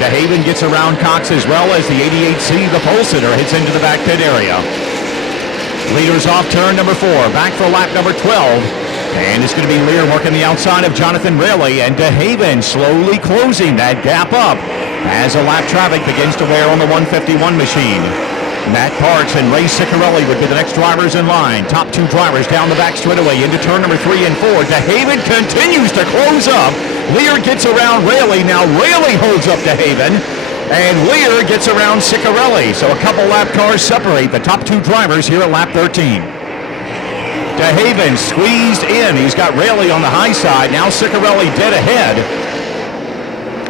DeHaven gets around Cox as well as the 88C, the pole sitter, hits into the back pit area. Leader's off turn number 4, back for lap number 12. And it's going to be Lear working the outside of Jonathan Rayleigh, and DeHaven slowly closing that gap up as the lap traffic begins to wear on the 151 machine. Matt Parks and Ray Ciccarelli would be the next drivers in line. Top 2 drivers down the back straightaway into turn number 3 and 4. DeHaven continues to close up. Lear gets around Rayleigh. Now Rayleigh holds up DeHaven, and Lear gets around Ciccarelli. So a couple lap cars separate the top 2 drivers here at lap 13. DeHaven squeezed in. He's got Rayleigh on the high side. Now Ciccarelli dead ahead.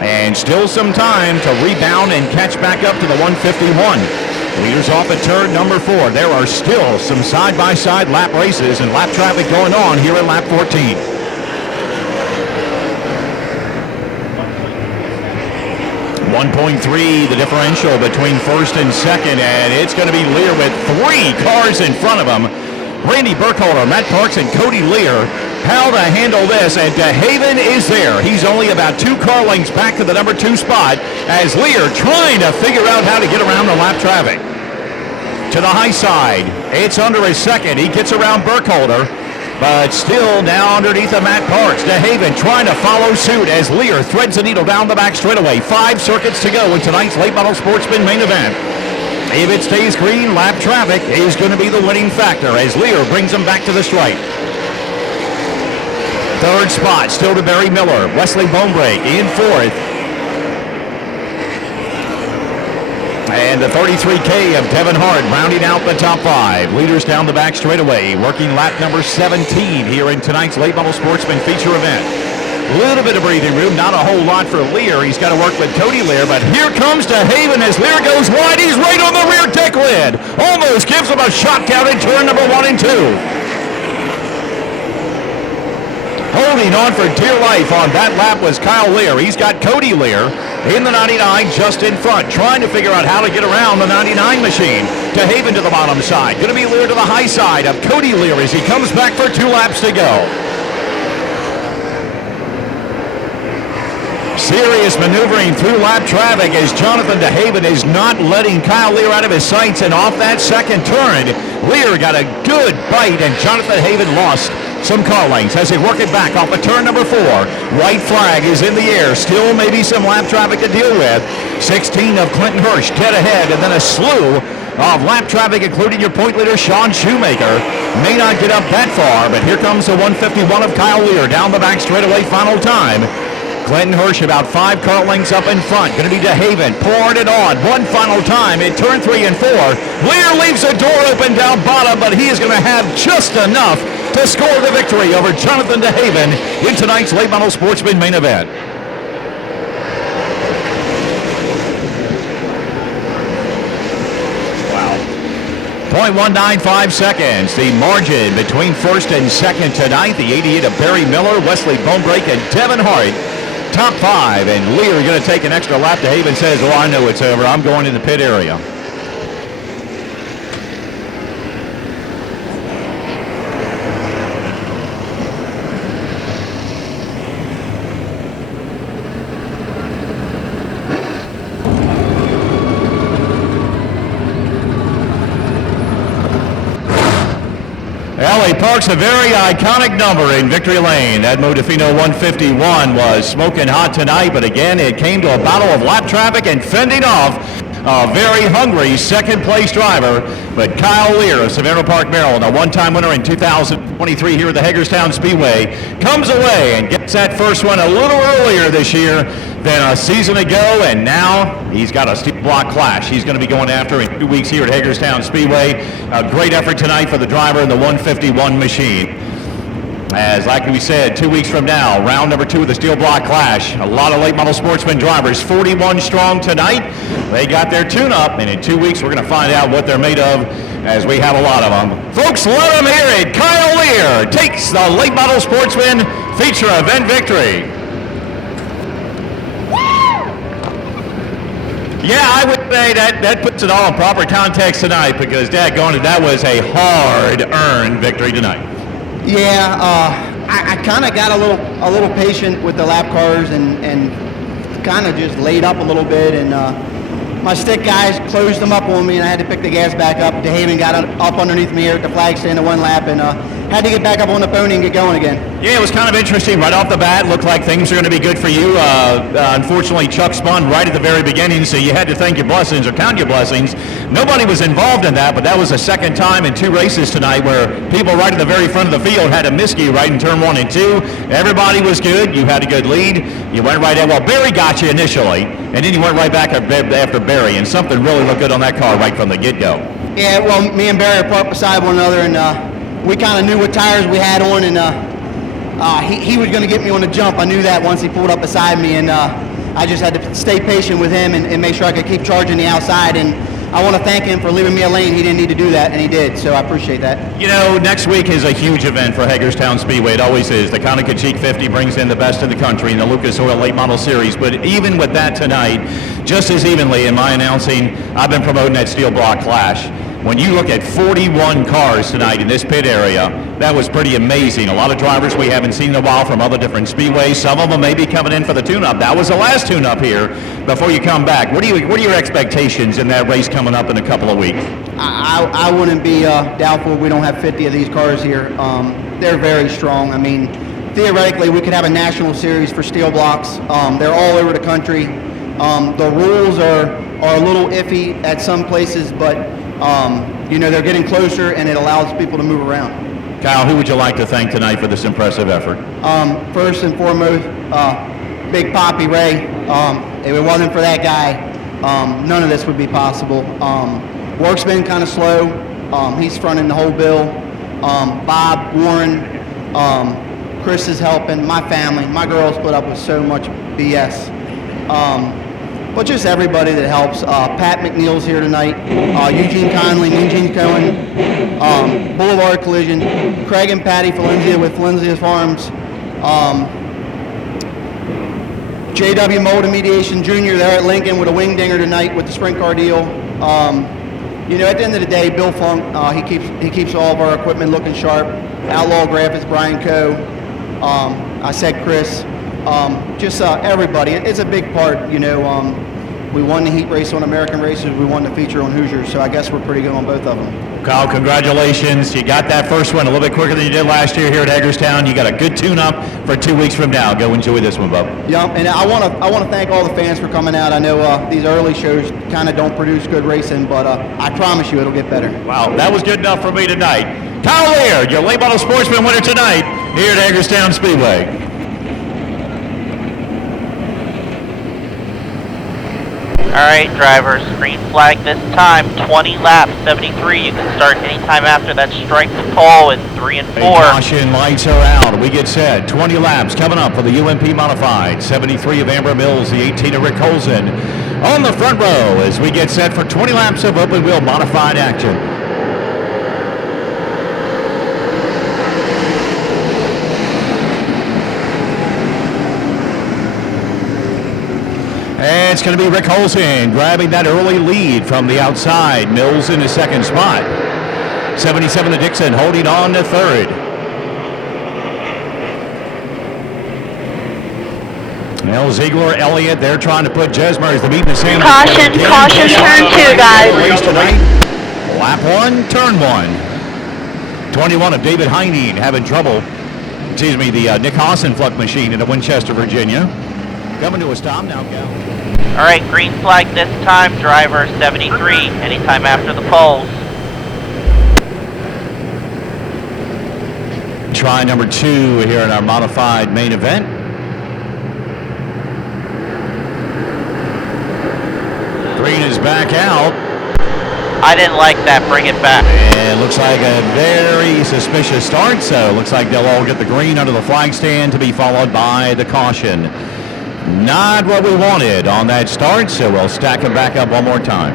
And still some time to rebound and catch back up to the 151. Leaders off at turn number 4. There are still some side-by-side lap races and lap traffic going on here at lap 14. .3 the differential between first and second, and it's going to be Lear with 3 cars in front of him. Randy Burkholder, Matt Parks, and Cody Lear. How to handle this, and DeHaven is there. He's only about 2 car lengths back to the number 2 spot as Lear trying to figure out how to get around the lap traffic. To the high side, it's under a second. He gets around Burkholder, but still now underneath of Matt Parks. DeHaven trying to follow suit as Lear threads the needle down the back straightaway. 5 circuits to go in tonight's late model Sportsman main event. If it stays green, lap traffic is going to be the winning factor as Lear brings him back to the stripe. 3rd spot still to Barry Miller. Wesley Bonebrake in 4th. And the 33K of Devin Hart rounding out the top 5. Leaders down the back straightaway, working lap number 17 here in tonight's late model Sportsman feature event. A little bit of breathing room, not a whole lot for Lear. He's got to work with Cody Lear, but here comes DeHaven as Lear goes wide. He's right on the rear deck lid. Almost gives him a shot down in turn number 1 and 2. Holding on for dear life on that lap was Kyle Lear. He's got Cody Lear in the 99 just in front, trying to figure out how to get around the 99 machine. DeHaven to the bottom side. Going to be Lear to the high side of Cody Lear as he comes back for 2 laps to go. Serious maneuvering through lap traffic as Jonathan DeHaven is not letting Kyle Lear out of his sights, and off that second turn, Lear got a good bite and Jonathan DeHaven lost some car lengths as they work it back off of turn number 4. White flag is in the air. Still maybe some lap traffic to deal with. 16 of Clinton Hirsch dead ahead, and then a slew of lap traffic, including your point leader, Sean Shoemaker. May not get up that far, but here comes the 151 of Kyle Lear down the back straightaway final time. Clinton Hirsch about 5 car lengths up in front. Going to be DeHaven pouring it on one final time in turn 3 and 4. Lear leaves the door open down bottom, but he is going to have just enough to score the victory over Jonathan DeHaven in tonight's late model Sportsman main event. Wow. 0.195 seconds, the margin between first and second tonight. The 88 of Barry Miller, Wesley Bonebrake, and Devin Hart. Top 5, and Lear going to take an extra lap. DeHaven says, oh, I know it's over. I'm going in the pit area. Well, he parks a very iconic number in victory lane. That Modifino 151 was smoking hot tonight, but again, it came to a battle of lap traffic and fending off a very hungry second-place driver. But Kyle Lear of Savannah Park, Maryland, a one-time winner in 2023 here at the Hagerstown Speedway, comes away and gets that first one a little earlier this year than a season ago, and now he's got a steel block clash he's going to be going after in 2 weeks here at Hagerstown Speedway. A great effort tonight for the driver in the 151 machine. As like we said, 2 weeks from now, round number 2 of the Steel Block Clash. A lot of late model Sportsman drivers, 41 strong tonight. They got their tune-up, and in 2 weeks we're going to find out what they're made of, as we have a lot of them. Folks, let them hear it. Kyle Lear takes the late model Sportsman feature event victory. Yeah, I would say that puts it all in proper context tonight, because daggone it, that was a hard-earned victory tonight. Yeah, I kind of got a little patient with the lap cars and kind of just laid up a little bit, and my stick guys closed them up on me, and I had to pick the gas back up. DeHaven got up underneath me here at the flag stand of one lap, and had to get back up on the pony and get going again. Yeah, it was kind of interesting right off the bat. Looked like things were going to be good for you. Unfortunately, Chuck spun right at the very beginning, so you had to thank your blessings or count your blessings. Nobody was involved in that, but that was the second time in 2 races tonight where people right at the very front of the field had a miscue right in turn 1 and 2. Everybody was good. You had a good lead. You went right in. Well, Barry got you initially, and then you went right back after Barry, and something really looked good on that car right from the get-go. Yeah, well, me and Barry are parked beside one another, and we kind of knew what tires we had on, and he was going to get me on the jump. I knew that once he pulled up beside me, and I just had to stay patient with him and make sure I could keep charging the outside. And I want to thank him for leaving me a lane. He didn't need to do that, and he did, so I appreciate that. You know, next week is a huge event for Hagerstown Speedway. It always is. The Conococheque 50 brings in the best in the country in the Lucas Oil Late Model Series. But even with that tonight, just as evenly in my announcing, I've been promoting that Steel Block Clash. When you look at 41 cars tonight in this pit area, that was pretty amazing. A lot of drivers we haven't seen in a while from other different speedways. Some of them may be coming in for the tune-up. That was the last tune-up here before you come back. What are your expectations in that race coming up in a couple of weeks? I wouldn't be doubtful if we don't have 50 of these cars here. They're very strong. I mean, theoretically, we could have a national series for steel blocks. They're all over the country. The rules are a little iffy at some places, but you know, they're getting closer, and it allows people to move around. Kyle, who would you like to thank tonight for this impressive effort? First and foremost, Big Poppy Ray. If it wasn't for that guy, none of this would be possible. Work's been kind of slow. He's fronting the whole bill. Bob, Warren, Chris is helping. My family, my girls put up with so much BS. But just everybody that helps. Pat McNeil's here tonight. Eugene Conley, Eugene Cohen, Boulevard Collision, Craig and Patty Valencia with Valencia Farms, J.W. Mold and Mediation Jr. there at Lincoln with a wing dinger tonight with the sprint car deal. You know, at the end of the day, Bill Funk, he keeps all of our equipment looking sharp. Outlaw Graphics, Brian Coe. I said Chris. Just everybody. It's a big part, you know. We won the heat race on American Racers. We won the feature on Hoosiers, so I guess we're pretty good on both of them. Kyle, congratulations. You got that first one a little bit quicker than you did last year here at Hagerstown. You got a good tune-up for 2 weeks from now. Go enjoy this one, Bub. Yeah, and I want to thank all the fans for coming out. I know these early shows kind of don't produce good racing, but I promise you it'll get better. Wow, that was good enough for me tonight. Kyle Lear, your late model Sportsman winner tonight here at Hagerstown Speedway. Alright, drivers, green flag this time, 20 laps, 73. You can start anytime after that strike to pole in 3 and 4. Hey, caution lights are out. We get set. 20 laps coming up for the UMP Modified. 73 of Amber Mills, the 18 of Rick Colson. On the front row as we get set for 20 laps of open wheel modified action. And it's going to be Rick Holson grabbing that early lead from the outside. Mills in the second spot. 77 to Dixon holding on to third. Mel Ziegler, Elliott, they're trying to put Jesmer as the meet in the sand. Caution, turn 2, guys. Race tonight. Lap 1, turn 1. 21 of David Heining having trouble. Excuse me, the Nick Hassenfluck machine in Winchester, Virginia. Coming to a stop now, Cal. All right, green flag this time, driver 73, anytime after the poles. Try number 2 here in our modified main event. Green is back out. I didn't like that, bring it back. And looks like a very suspicious start, so looks like they'll all get the green under the flag stand to be followed by the caution. Not what we wanted on that start, so we'll stack them back up one more time.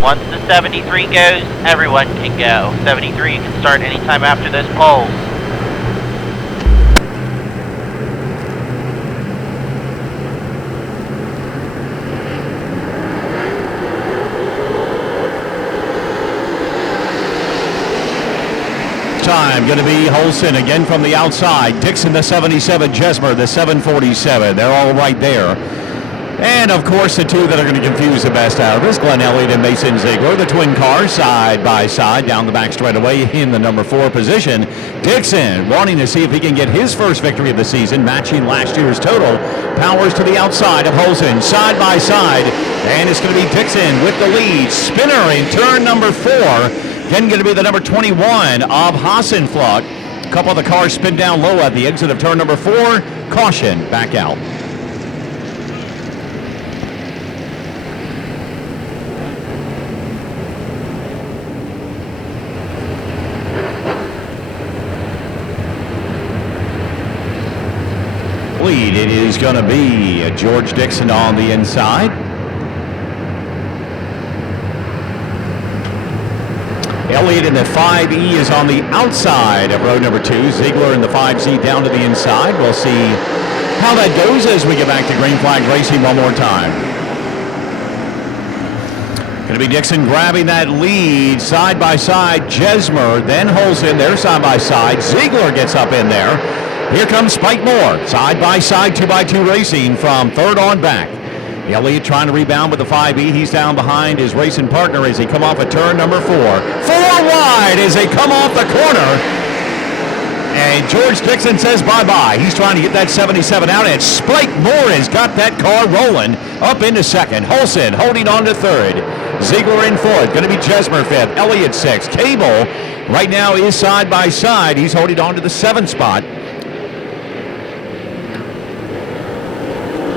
Once the 73 goes, everyone can go. 73, you can start anytime after those poles. Time going to be Holson again from the outside. Dixon the 77, Jesmer the 747. They're all right there. And of course the two that are going to confuse the best out of this, Glenn Elliott and Mason Ziegler, the twin cars side by side down the back straightaway in the number 4 position. Dixon wanting to see if he can get his first victory of the season, matching last year's total. Powers to the outside of Holson, side by side, and it's going to be Dixon with the lead. Spinner in turn number 4. Again, going to be the number 21 of Hassenfluck. A couple of the cars spin down low at the exit of turn number 4. Caution, back out. Lead, it is going to be George Dixon on the inside. Elliott in the 5E is on the outside of row number 2. Ziegler in the 5Z down to the inside. We'll see how that goes as we get back to green flag racing one more time. Going to be Dixon grabbing that lead side by side. Jesmer, then Holson, they're side by side. Ziegler gets up in there. Here comes Spike Moore, side by side, 2x2 racing from third on back. Elliott trying to rebound with the 5E. He's down behind his racing partner as he come off of turn number 4. 4 wide as they come off the corner. And George Dixon says bye-bye. He's trying to get that 77 out, and Spike Moore has got that car rolling up into second. Holson holding on to third. Ziegler in fourth. Going to be Jesmer fifth. Elliott sixth. Cable right now is side by side. He's holding on to the 7th spot.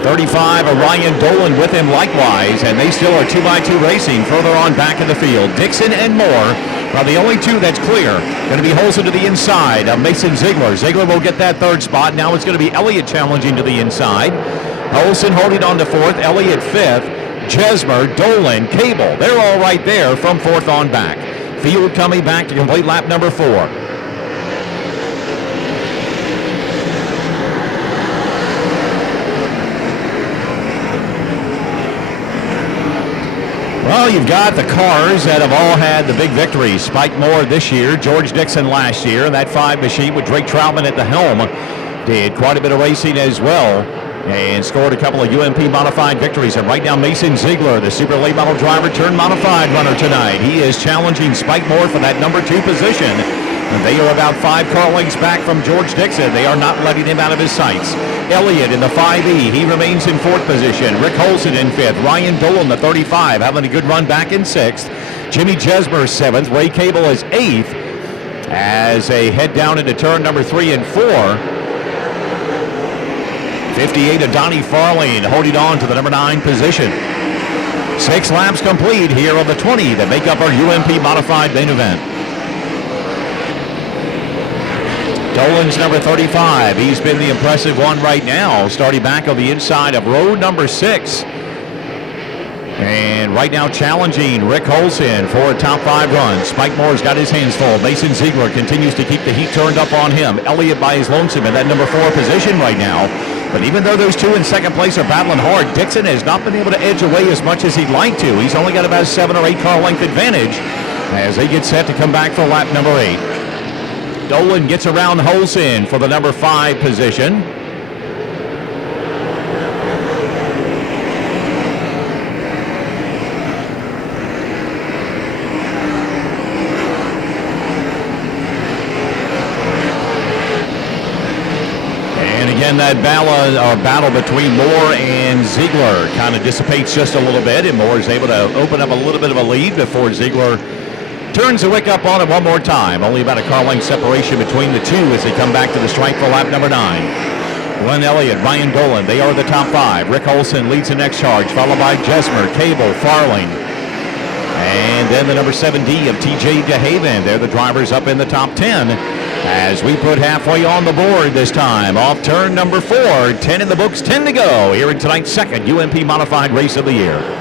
35 of Ryan Dolan with him likewise, and they still are 2x2 racing further on back in the field. Dixon and Moore are the only two that's clear. Going to be Holson to the inside of Mason Ziegler. Ziegler will get that 3rd spot. Now it's going to be Elliott challenging to the inside. Holson holding on to 4th, Elliott 5th, Jesmer, Dolan, Cable. They're all right there from 4th on back. Field coming back to complete lap number 4. Well, you've got the cars that have all had the big victories. Spike Moore this year, George Dixon last year, and that 5 machine with Drake Troutman at the helm did quite a bit of racing as well and scored a couple of UMP Modified victories. And right now, Mason Ziegler, the super late model driver turned Modified runner tonight. He is challenging Spike Moore for that number 2 position. And they are about 5 car lengths back from George Dixon. They are not letting him out of his sights. Elliott in the 5E. He remains in 4th position. Rick Holson in 5th. Ryan Dolan, the 35, having a good run back in 6th. Jimmy Jesmer, 7th. Ray Cable is 8th as they head down into turn number 3 and 4. 58 of Donnie Farley holding on to the number 9 position. 6 laps complete here on the 20 that make up our UMP Modified main event. Dolan's number 35. He's been the impressive one right now, starting back on the inside of row number 6. And right now challenging Rick Holson for a top 5 run. Spike Moore's got his hands full. Mason Ziegler continues to keep the heat turned up on him. Elliott by his lonesome in that number 4 position right now. But even though those two in second place are battling hard, Dixon has not been able to edge away as much as he'd like to. He's only got about a 7 or 8 car length advantage as they get set to come back for lap number 8. Dolan gets around Holson for the number 5 position. that battle between Moore and Ziegler kind of dissipates just a little bit, and Moore is able to open up a little bit of a lead before Ziegler turns the wick up on it one more time. Only about a car length separation between the two as they come back to the stripe for lap number 9. Glenn Elliott, Ryan Dolan, they are the top 5. Rick Olson leads the next charge, followed by Jesmer, Cable, Farling. And then the number 7D of TJ DeHaven. They're the drivers up in the top 10 as we put halfway on the board this time. Off turn number 4, 10 in the books, 10 to go here in tonight's second UMP Modified Race of the Year.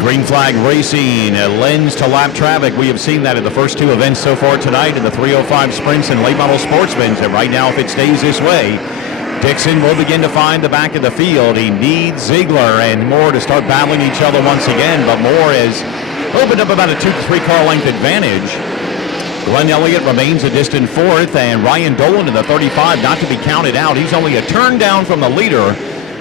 Green flag racing, lens to lap traffic. We have seen that in the first 2 events so far tonight in the 305 sprints and late model sportsmen. And right now, if it stays this way, Dixon will begin to find the back of the field. He needs Ziegler and Moore to start battling each other once again, but Moore has opened up about a 2 to 3 car length advantage. Glenn Elliott remains a distant 4th, and Ryan Dolan in the 35, not to be counted out. He's only a turn down from the leader,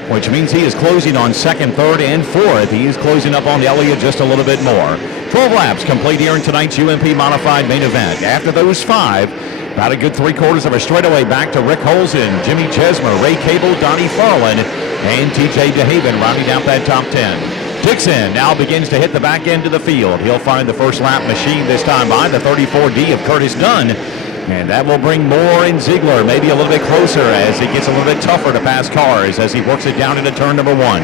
which means he is closing on 2nd, 3rd, and 4th. He is closing up on Elliott just a little bit more. 12 laps complete here in tonight's UMP Modified main event. After those 5, about a good 3/4 of a straightaway back to Rick Holzen, Jimmy Jesmer, Ray Cable, Donnie Farland, and TJ DeHaven rounding out that top 10. Dixon now begins to hit the back end of the field. He'll find the first lap machine this time by the 34D of Curtis Dunn. And that will bring Moore and Ziegler maybe a little bit closer as it gets a little bit tougher to pass cars as he works it down into turn number 1.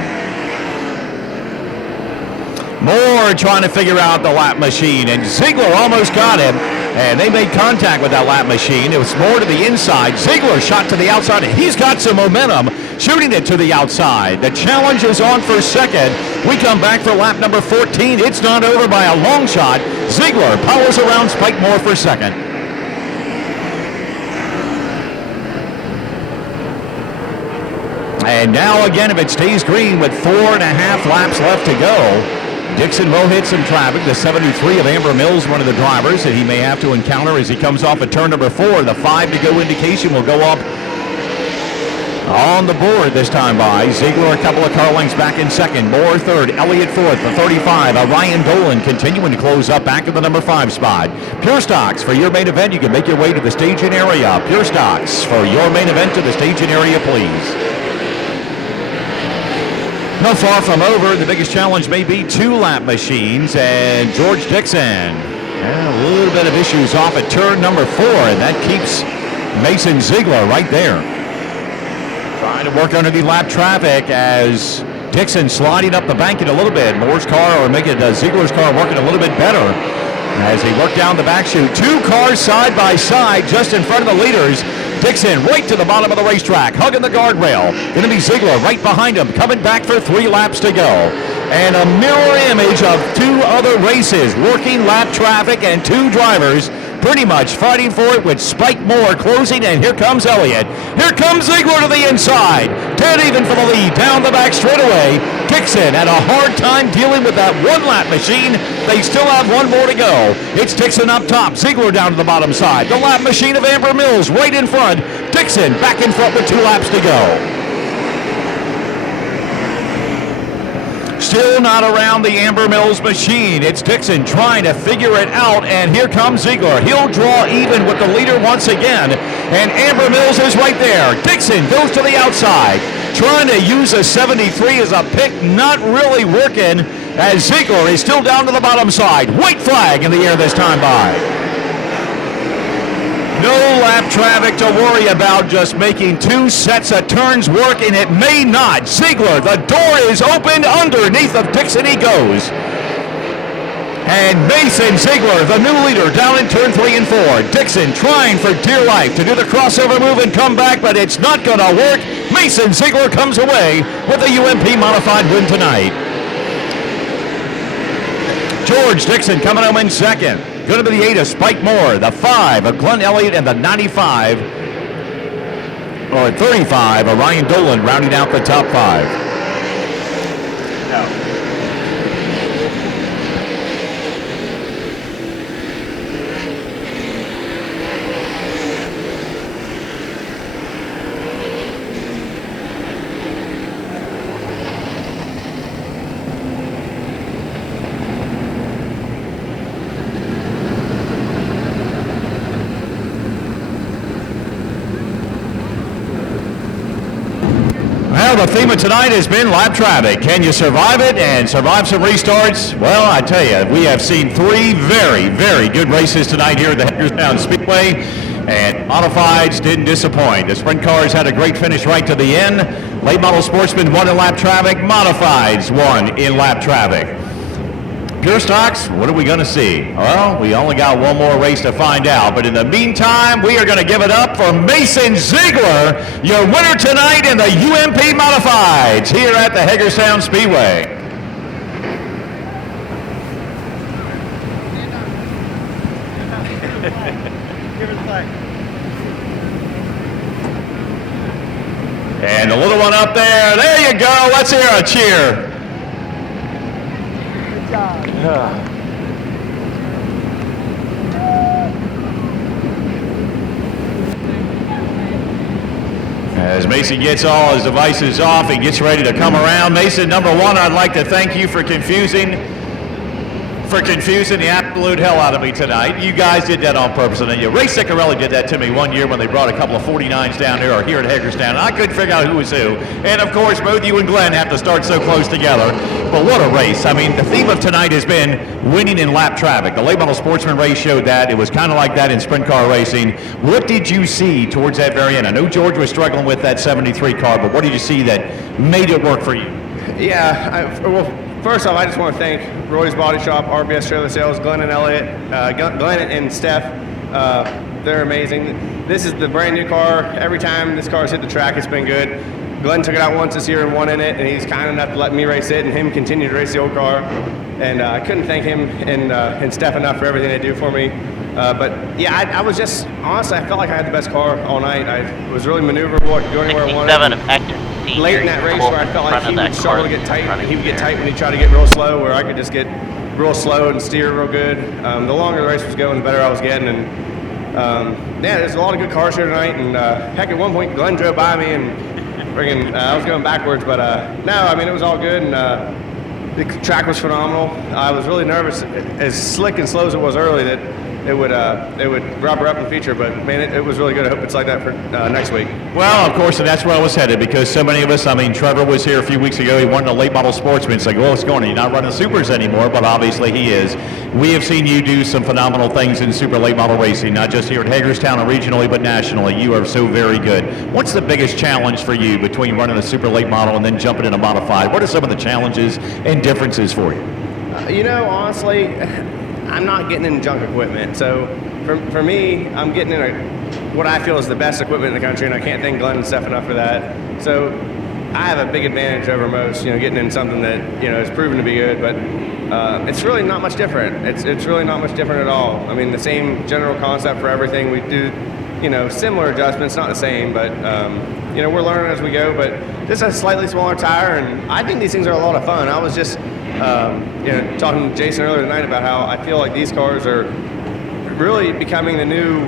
Moore trying to figure out the lap machine, and Ziegler almost got him, and they made contact with that lap machine. It was Moore to the inside. Ziegler shot to the outside, and he's got some momentum, shooting it to the outside. The challenge is on for 2nd. We come back for lap number 14. It's not over by a long shot. Ziegler powers around Spike Moore for 2nd. And now again, if it stays green with 4.5 laps left to go, Dixon will hit some traffic. The 73 of Amber Mills, one of the drivers that he may have to encounter as he comes off at turn number 4. The 5 to go indication will go up on the board this time by Ziegler, a couple of car lengths back in 2nd. Moore 3rd, Elliott 4th, the 35. Ryan Dolan continuing to close up back to the number 5 spot. Pure Stocks for your main event. You can make your way to the staging area. Pure Stocks for your main event to the staging area, please. Not far from over. The biggest challenge may be 2 lap machines, and George Dixon a little bit of issues off at turn number 4, and that keeps Mason Ziegler right there. Trying to work under the lap traffic as Dixon sliding up the bank a little bit. Moore's car, or making Ziegler's car working a little bit better as he worked down the back chute. 2 cars side by side just in front of the leaders. Dixon right to the bottom of the racetrack, hugging the guardrail. Going to be Ziegler right behind him, coming back for 3 laps to go. And a mirror image of 2 other races, working lap traffic and 2 drivers pretty much fighting for it with Spike Moore closing, and here comes Elliott. Here comes Ziegler to the inside. Dead even for the lead, down the back straightaway. Dixon had a hard time dealing with that 1 lap machine. They still have 1 more to go. It's Dixon up top, Ziegler down to the bottom side. The lap machine of Amber Mills right in front. Dixon back in front with 2 laps to go. Still not around the Amber Mills machine. It's Dixon trying to figure it out, and here comes Ziegler. He'll draw even with the leader once again, and Amber Mills is right there. Dixon goes to the outside, trying to use a 73 as a pick, not really working, as Ziegler is still down to the bottom side. White flag in the air this time by. No lap traffic to worry about, just making 2 sets of turns work, and it may not. Ziegler, the door is opened underneath of Dixon, he goes. And Mason Ziegler, the new leader, down in turn 3 and 4. Dixon trying for dear life to do the crossover move and come back, but it's not going to work. Mason Ziegler comes away with a UMP Modified win tonight. George Dixon coming home in 2nd. Going to be the 8 of Spike Moore, the 5 of Glenn Elliott, and the 95, or 35 of Ryan Dolan rounding out the top 5. No. Well, the theme of tonight has been lap traffic. Can you survive it and survive some restarts? Well, I tell you, we have seen 3 very, very good races tonight here at the Hagerstown Speedway, and Modifieds didn't disappoint. The sprint cars had a great finish right to the end. Late model Sportsman won in lap traffic. Modifieds won in lap traffic. Pure stocks, what are we going to see? Well, we only got one more race to find out, but in the meantime, we are going to give it up for Mason Ziegler, your winner tonight in the UMP Modifieds here at the Hagerstown Speedway. And the little one up there you go, let's hear a cheer. As Mason gets all his devices off and gets ready to come around, Mason, number one, I'd like to thank you for confusing the absolute hell out of me tonight. You guys did that on purpose, and then Ray Ciccarelli did that to me one year when they brought a couple of 49s down here, or here at Hagerstown, and I couldn't figure out who was who. And of course, both you and Glenn have to start so close together. But what a race. I mean, the theme of tonight has been winning in lap traffic. The late model Sportsman race showed that. It was kind of like that in sprint car racing. What did you see towards that very end? I know George was struggling with that 73 car, but what did you see that made it work for you? Yeah, well, first off, I just want to thank Roy's Body Shop, RBS Trailer Sales, Glenn and Elliott, Glenn and Steph. They're amazing. This is the brand new car. Every time this car's hit the track, it's been good. Glenn took it out once this year and won in it, and he's kind enough to let me race it and him continue to race the old car. And I couldn't thank him and Steph enough for everything they do for me. But yeah, I was just, honestly, I felt like I had the best car all night. I was really maneuverable. I could go anywhere I wanted. 67 effective. Late in that race where I felt like he would struggle to get tight, and he would get tight when he tried to get real slow, where I could just get real slow and steer real good. The longer the race was going, the better I was getting. And yeah, there's a lot of good cars here tonight. And heck, at one point, Glenn drove by me and friggin', I was going backwards, but no, I mean, it was all good. And the track was phenomenal. I was really nervous, as slick and slow as it was early, that it would rubber up in feature, but man, it was really good. I hope it's like that for next week. Well, of course, and that's where I was headed, because so many of us, I mean, Trevor was here a few weeks ago. He won the late model Sportsman. It's like, well, what's going on? You're not running supers anymore, but obviously he is. We have seen you do some phenomenal things in super late model racing, not just here at Hagerstown or regionally, but nationally. You are so very good. What's the biggest challenge for you between running a super late model and then jumping in a modified? What are some of the challenges and differences for you? You know, honestly, I'm not getting in junk equipment. So for me, I'm getting in what I feel is the best equipment in the country, and I can't thank Glenn and Steph enough for that. So I have a big advantage over most, getting in something that, is proven to be good, but it's really not much different. It's really not much different at all. I mean, the same general concept for everything. We do, similar adjustments, not the same, but, we're learning as we go, but just a slightly smaller tire, and I think these things are a lot of fun. I was just, talking to Jason earlier tonight about how I feel like these cars are really becoming the new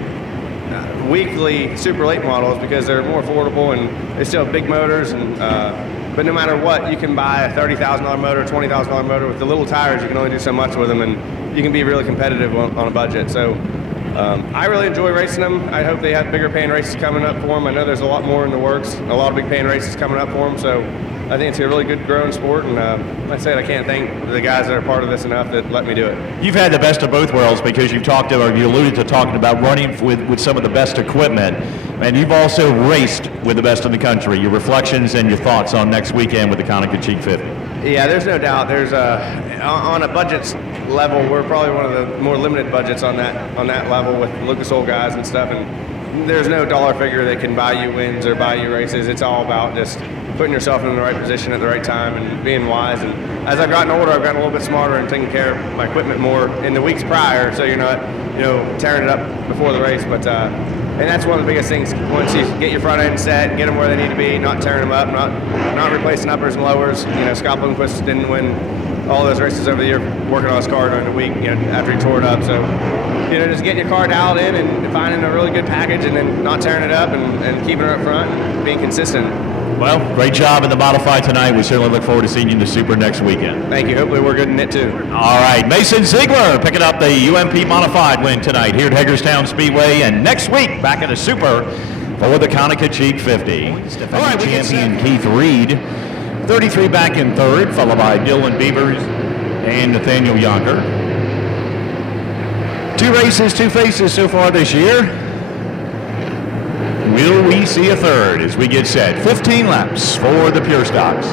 weekly super late models, because they're more affordable and they still have big motors, and but no matter what, you can buy a $30,000 motor, $20,000 motor. With the little tires, you can only do so much with them, and you can be really competitive on a budget. So I really enjoy racing them. I hope they have bigger paying races coming up for them. I know there's a lot more in the works, a lot of big paying races coming up for them. So I think it's a really good growing sport, and like I said, I can't thank the guys that are part of this enough that let me do it. You've had the best of both worlds, because you've talked to, or you alluded to talking about running with some of the best equipment, and you've also raced with the best in the country. Your reflections and your thoughts on next weekend with the Konica Cheek 50. Yeah, there's no doubt. There's on a budget level, we're probably one of the more limited budgets on that level with Lucas Oil guys and stuff, and there's no dollar figure that can buy you wins or buy you races. It's all about just putting yourself in the right position at the right time and being wise. And as I've gotten older, I've gotten a little bit smarter and taking care of my equipment more in the weeks prior, so you're not, tearing it up before the race. But and that's one of the biggest things. Once you get your front end set, get them where they need to be, not tearing them up, not replacing uppers and lowers. Scott Bloomquist didn't win all those races over the year working on his car during the week, after he tore it up. So, just getting your car dialed in and finding a really good package, and then not tearing it up and keeping it up front and being consistent. Well, great job in the Modified tonight. We certainly look forward to seeing you in the Super next weekend. Thank you. Hopefully we're good in it too. All right, Mason Ziegler picking up the UMP Modified win tonight here at Hagerstown Speedway. And next week, back in the Super, for the Conococheague 50. All right, champion Keith Reed, 33 back in third, followed by Dylan Beavers and Nathaniel Yonker. 2 races, 2 faces so far this year. Will we see a third as we get set? 15 laps for the Pure Stocks.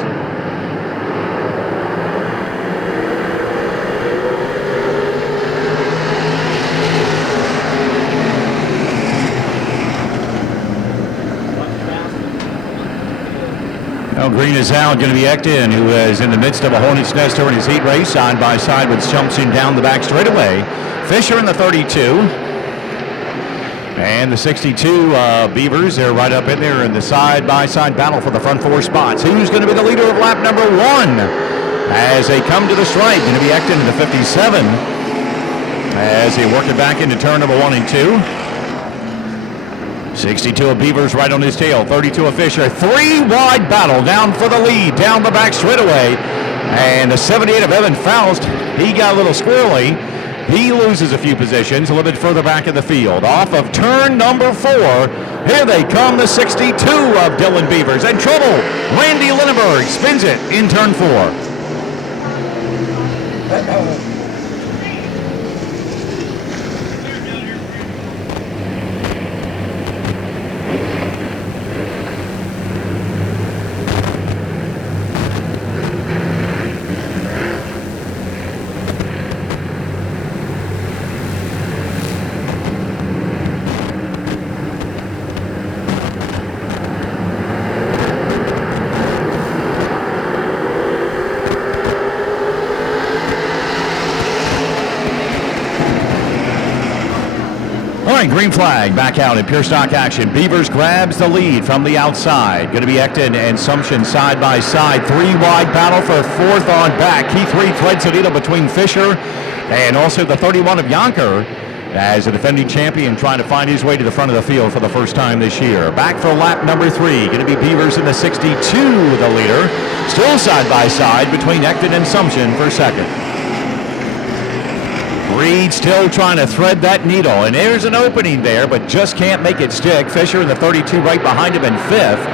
Well, green is out, going to be Ekton, who is in the midst of a hornet's nest during his heat race, side by side with Shumpson down the back straightaway. Fisher in the 32. And the 62 Beavers, they're right up in there in the side-by-side battle for the front 4 spots. Who's going to be the leader of lap number 1? As they come to the stripe, going to be Ekton in the 57. As they work it back into turn number 1 and 2. 62 of Beavers right on his tail. 32 of Fisher. 3 wide battle down for the lead, down the back straightaway. And the 78 of Evan Faust, he got a little squirrely. He loses a few positions a little bit further back in the field. Off of turn number 4, here they come, the 62 of Dylan Beavers. And trouble, Randy Lindenberg spins it in turn 4. Green flag back out in pure stock action. Beavers grabs the lead from the outside. Going to be Ekton and Shumpson side by side. 3 wide battle for 4th on back. Keith Reed threads the needle between Fisher and also the 31 of Yonker as a defending champion trying to find his way to the front of the field for the first time this year. Back for lap number 3. Going to be Beavers in the 62, the leader. Still side by side between Ekton and Shumpson for 2nd. Reed still trying to thread that needle, and there's an opening there, but just can't make it stick. Fisher in the 32 right behind him in 5th.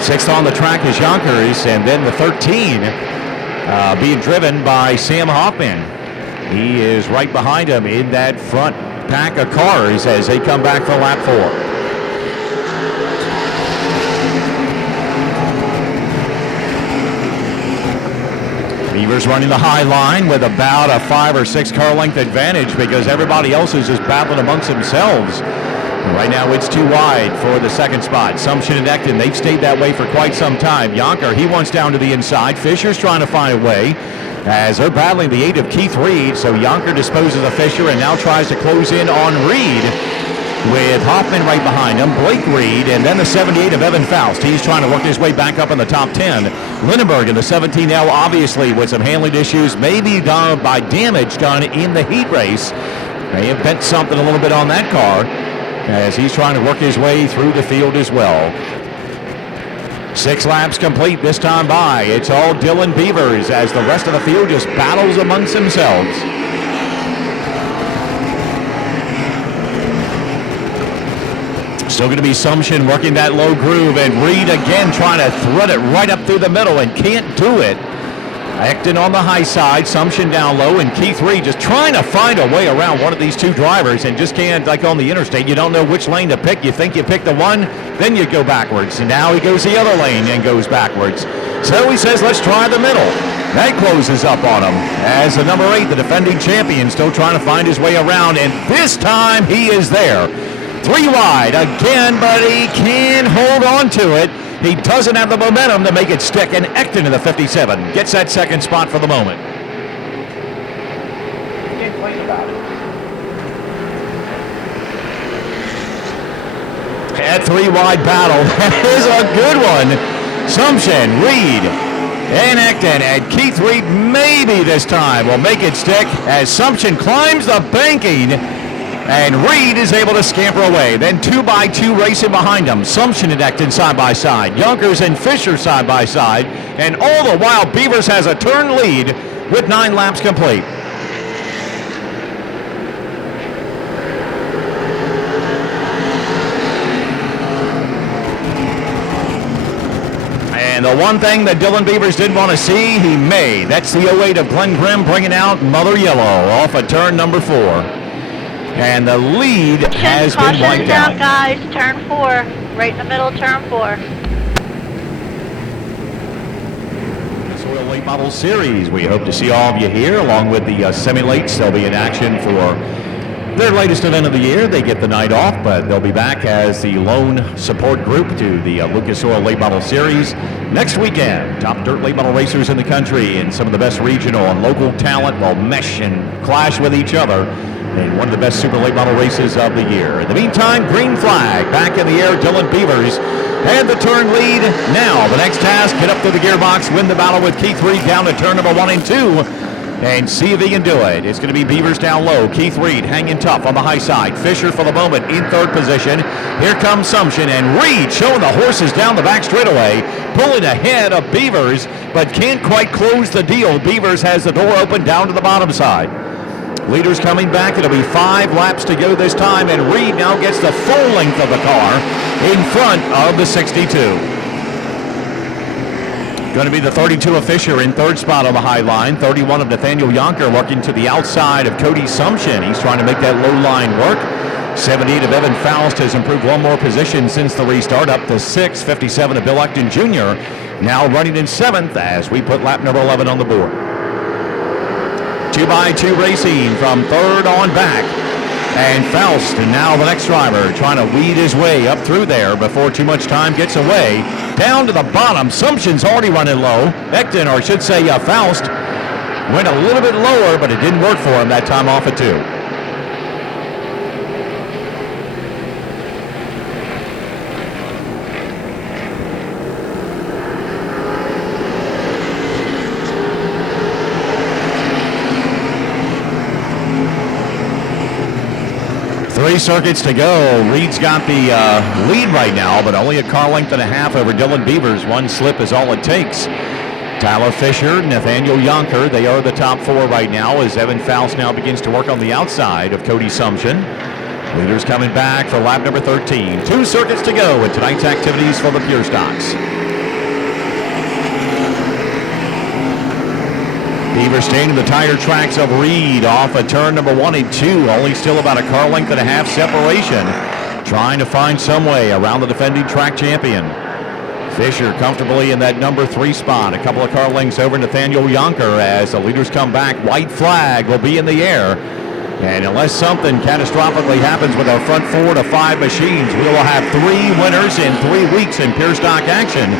6th on the track is Yonkers, and then the 13 being driven by Sam Hoffman. He is right behind him in that front pack of cars as they come back for lap 4. Beavers running the high line with about a 5 or 6 car length advantage because everybody else is just battling amongst themselves. And right now it's too wide for the 2nd spot. Shumpson and Ekton, they've stayed that way for quite some time. Yonker, he wants down to the inside. Fisher's trying to find a way as they're battling the 8 of Keith Reed. So Yonker disposes of Fisher and now tries to close in on Reed with Hoffman right behind him, Blake Reed, and then the 78 of Evan Faust. He's trying to work his way back up in the top 10. Lindenberg in the 17 now, obviously with some handling issues, maybe done by damage done in the heat race. May have bent something a little bit on that car as he's trying to work his way through the field as well. 6 laps complete this time by. It's all Dylan Beavers as the rest of the field just battles amongst themselves. Still going to be Shumpson working that low groove, and Reed again trying to thread it right up through the middle and can't do it. Ekton on the high side, Shumpson down low, and Keith Reed just trying to find a way around one of these 2 drivers and just can't, like on the interstate, you don't know which lane to pick. You think you pick the one, then you go backwards. And now he goes the other lane and goes backwards. So he says, let's try the middle. That closes up on him as the number 8, the defending champion, still trying to find his way around, and this time he is there. 3 wide again, but he can hold on to it. He doesn't have the momentum to make it stick, and Ekton in the 57 gets that 2nd spot for the moment. That 3 wide battle is a good one. Shumpson, Reed, and Ekton, and Keith Reed maybe this time will make it stick as Shumpson climbs the banking. And Reed is able to scamper away. Then 2x2 racing behind him. Shumpson and Ekton side by side. Yonkers and Fisher side by side. And all the while, Beavers has a turn lead with 9 laps complete. And the one thing that Dylan Beavers didn't want to see, he made. That's the 08 of Glenn Grimm bringing out Mother Yellow off of turn number 4. And the lead has been wiped down, out. guys. Turn 4. Right in the middle of turn 4. Soil Late Model Series. We hope to see all of you here, along with the semi-lates. They'll be in action for their latest event of the year. They get the night off, but they'll be back as the lone support group to the Lucas Oil Late Model Series next weekend. Top dirt late model racers in the country and some of the best regional and local talent will mesh and clash with each other in one of the best super late model races of the year. In the meantime, green flag back in the air. Dylan Beavers and the turn lead. Now the next task, get up to the gearbox, win the battle with Keith Reed down to turn number 1 and 2. And see if he can do it. It's going to be Beavers down low. Keith Reed hanging tough on the high side. Fisher for the moment in 3rd position. Here comes Sumption, and Reed showing the horses down the back straightaway, pulling ahead of Beavers, but can't quite close the deal. Beavers has the door open down to the bottom side. Leaders coming back. It'll be 5 laps to go this time, and Reed now gets the full length of the car in front of the 62. Going to be the 32 of Fisher in 3rd spot on the high line. 31 of Nathaniel Yonker working to the outside of Cody Sumption. He's trying to make that low line work. 78 of Evan Faust has improved one more position since the restart, up to 6. 57 of Bill Upton Jr. now running in 7th as we put lap number 11 on the board. 2x2 racing from 3rd on back. And Faust, and now the next driver, trying to weed his way up through there before too much time gets away. Down to the bottom, Sumption's already running low. Becton, or I should say Faust, went a little bit lower, but it didn't work for him that time off of 2. Three circuits to go. Reed's got the lead right now, but only a car length and a half over Dylan Beavers. One slip is all it takes. Tyler Fisher, Nathaniel Yonker, they are the top 4 right now as Evan Faust now begins to work on the outside of Cody Sumption. Leaders coming back for lap number 13. 2 circuits to go in tonight's activities for the Pure Stocks. Beavers staying in the tire tracks of Reed off of turn number 1 and 2. Only still about a car length and a half separation. Trying to find some way around the defending track champion. Fisher comfortably in that number 3 spot. A couple of car lengths over Nathaniel Yonker as the leaders come back. White flag will be in the air. And unless something catastrophically happens with our front 4 to 5 machines, we will have 3 winners in 3 weeks in pure stock action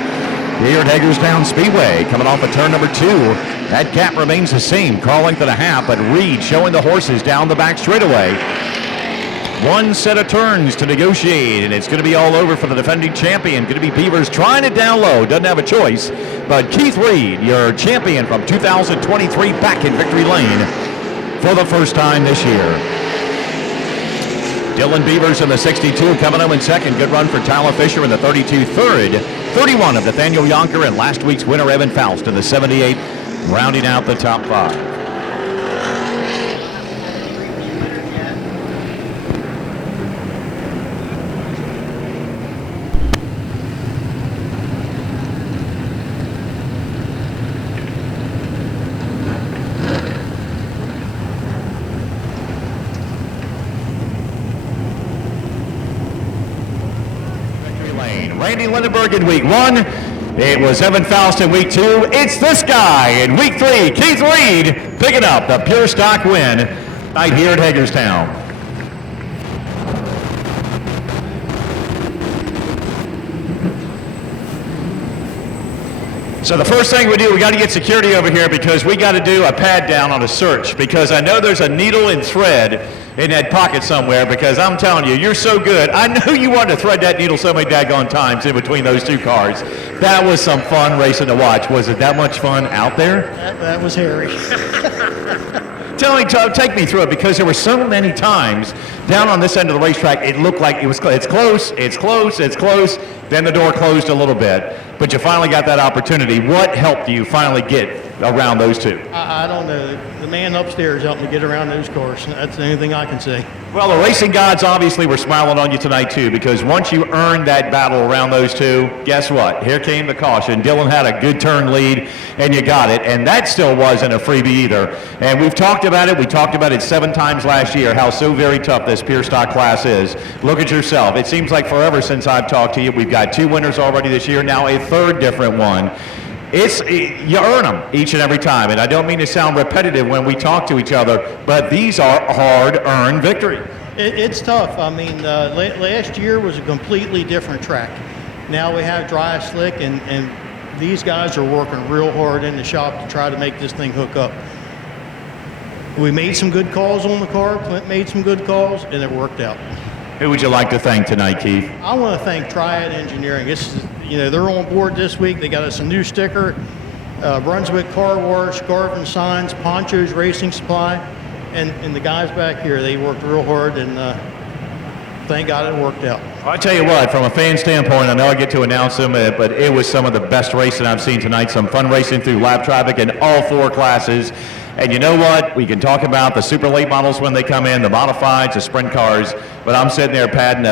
here at Hagerstown Speedway. Coming off of turn number 2. That gap remains the same, car length and a half, but Reed showing the horses down the back straightaway. 1 set of turns to negotiate, and it's going to be all over for the defending champion. Going to be Beavers trying it down low, doesn't have a choice. But Keith Reed, your champion from 2023, back in victory lane for the first time this year. Dylan Beavers in the 62 coming home in 2nd. Good run for Tyler Fisher in the 32 3rd. 31 of Nathaniel Yonker and last week's winner Evan Faust in the 78, rounding out the top 5. Randy Lindenberg in week 1. It was Evan Faust in week 2. It's this guy in week 3. Keith Reed picking up the pure stock win right here at Hagerstown. So the first thing we do, we got to get security over here because we got to do a pad down on a search because I know there's a needle and thread in that pocket somewhere because I'm telling you, you're so good. I know you wanted to thread that needle so many daggone times in between those 2 cars. That was some fun racing to watch. Was it that much fun out there? That was hairy. Take me through it because there were so many times down on this end of the racetrack, it looked like it was it's close, it's close, it's close. Then the door closed a little bit, but you finally got that opportunity. What helped you finally get around those two? I don't know. The man upstairs helped me get around those cars. That's the only thing I can say. Well, the racing gods obviously were smiling on you tonight, too, because once you earned that battle around those two, guess what? Here came the caution. Dylan had a good turn lead, and you got it, and that still wasn't a freebie either. And we've talked about it. We talked about it 7 times last year, how so very tough this pure stock class is. Look at yourself. It seems like forever since I've talked to you. We've got 2 winners already this year, now a 3rd different one. You earn them each and every time, and I don't mean to sound repetitive when we talk to each other, but these are hard-earned victories. It's tough. I mean, last year was a completely different track. Now we have dry slick, and these guys are working real hard in the shop to try to make this thing hook up. We made some good calls on the car. Clint made some good calls, and it worked out. Who would you like to thank tonight, Keith? I want to thank Triad Engineering. They're on board this week. They got us a new sticker, Brunswick Car Wash, Garvin Signs, Poncho's Racing Supply, and the guys back here, they worked real hard, and thank God it worked out. I tell you what, from a fan standpoint, I know I get to announce them, but it was some of the best racing I've seen tonight. Some fun racing through lap traffic in all 4 classes. And you know what? We can talk about the super late models when they come in, the modifieds, the sprint cars, but I'm sitting there putting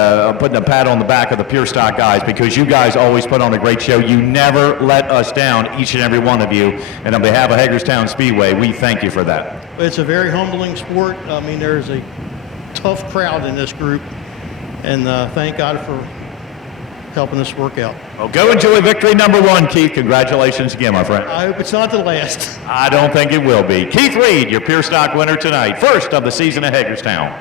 a pat on the back of the pure stock guys, because you guys always put on a great show. You never let us down, each and every one of you. And on behalf of Hagerstown Speedway, we thank you for that. It's a very humbling sport. I mean, there's a tough crowd in this group, and thank God for helping us work out. Well, go enjoy victory number 1, Keith. Congratulations again, my friend. I hope it's not the last. I don't think it will be. Keith Reed, your pure stock winner tonight, first of the season at Hagerstown.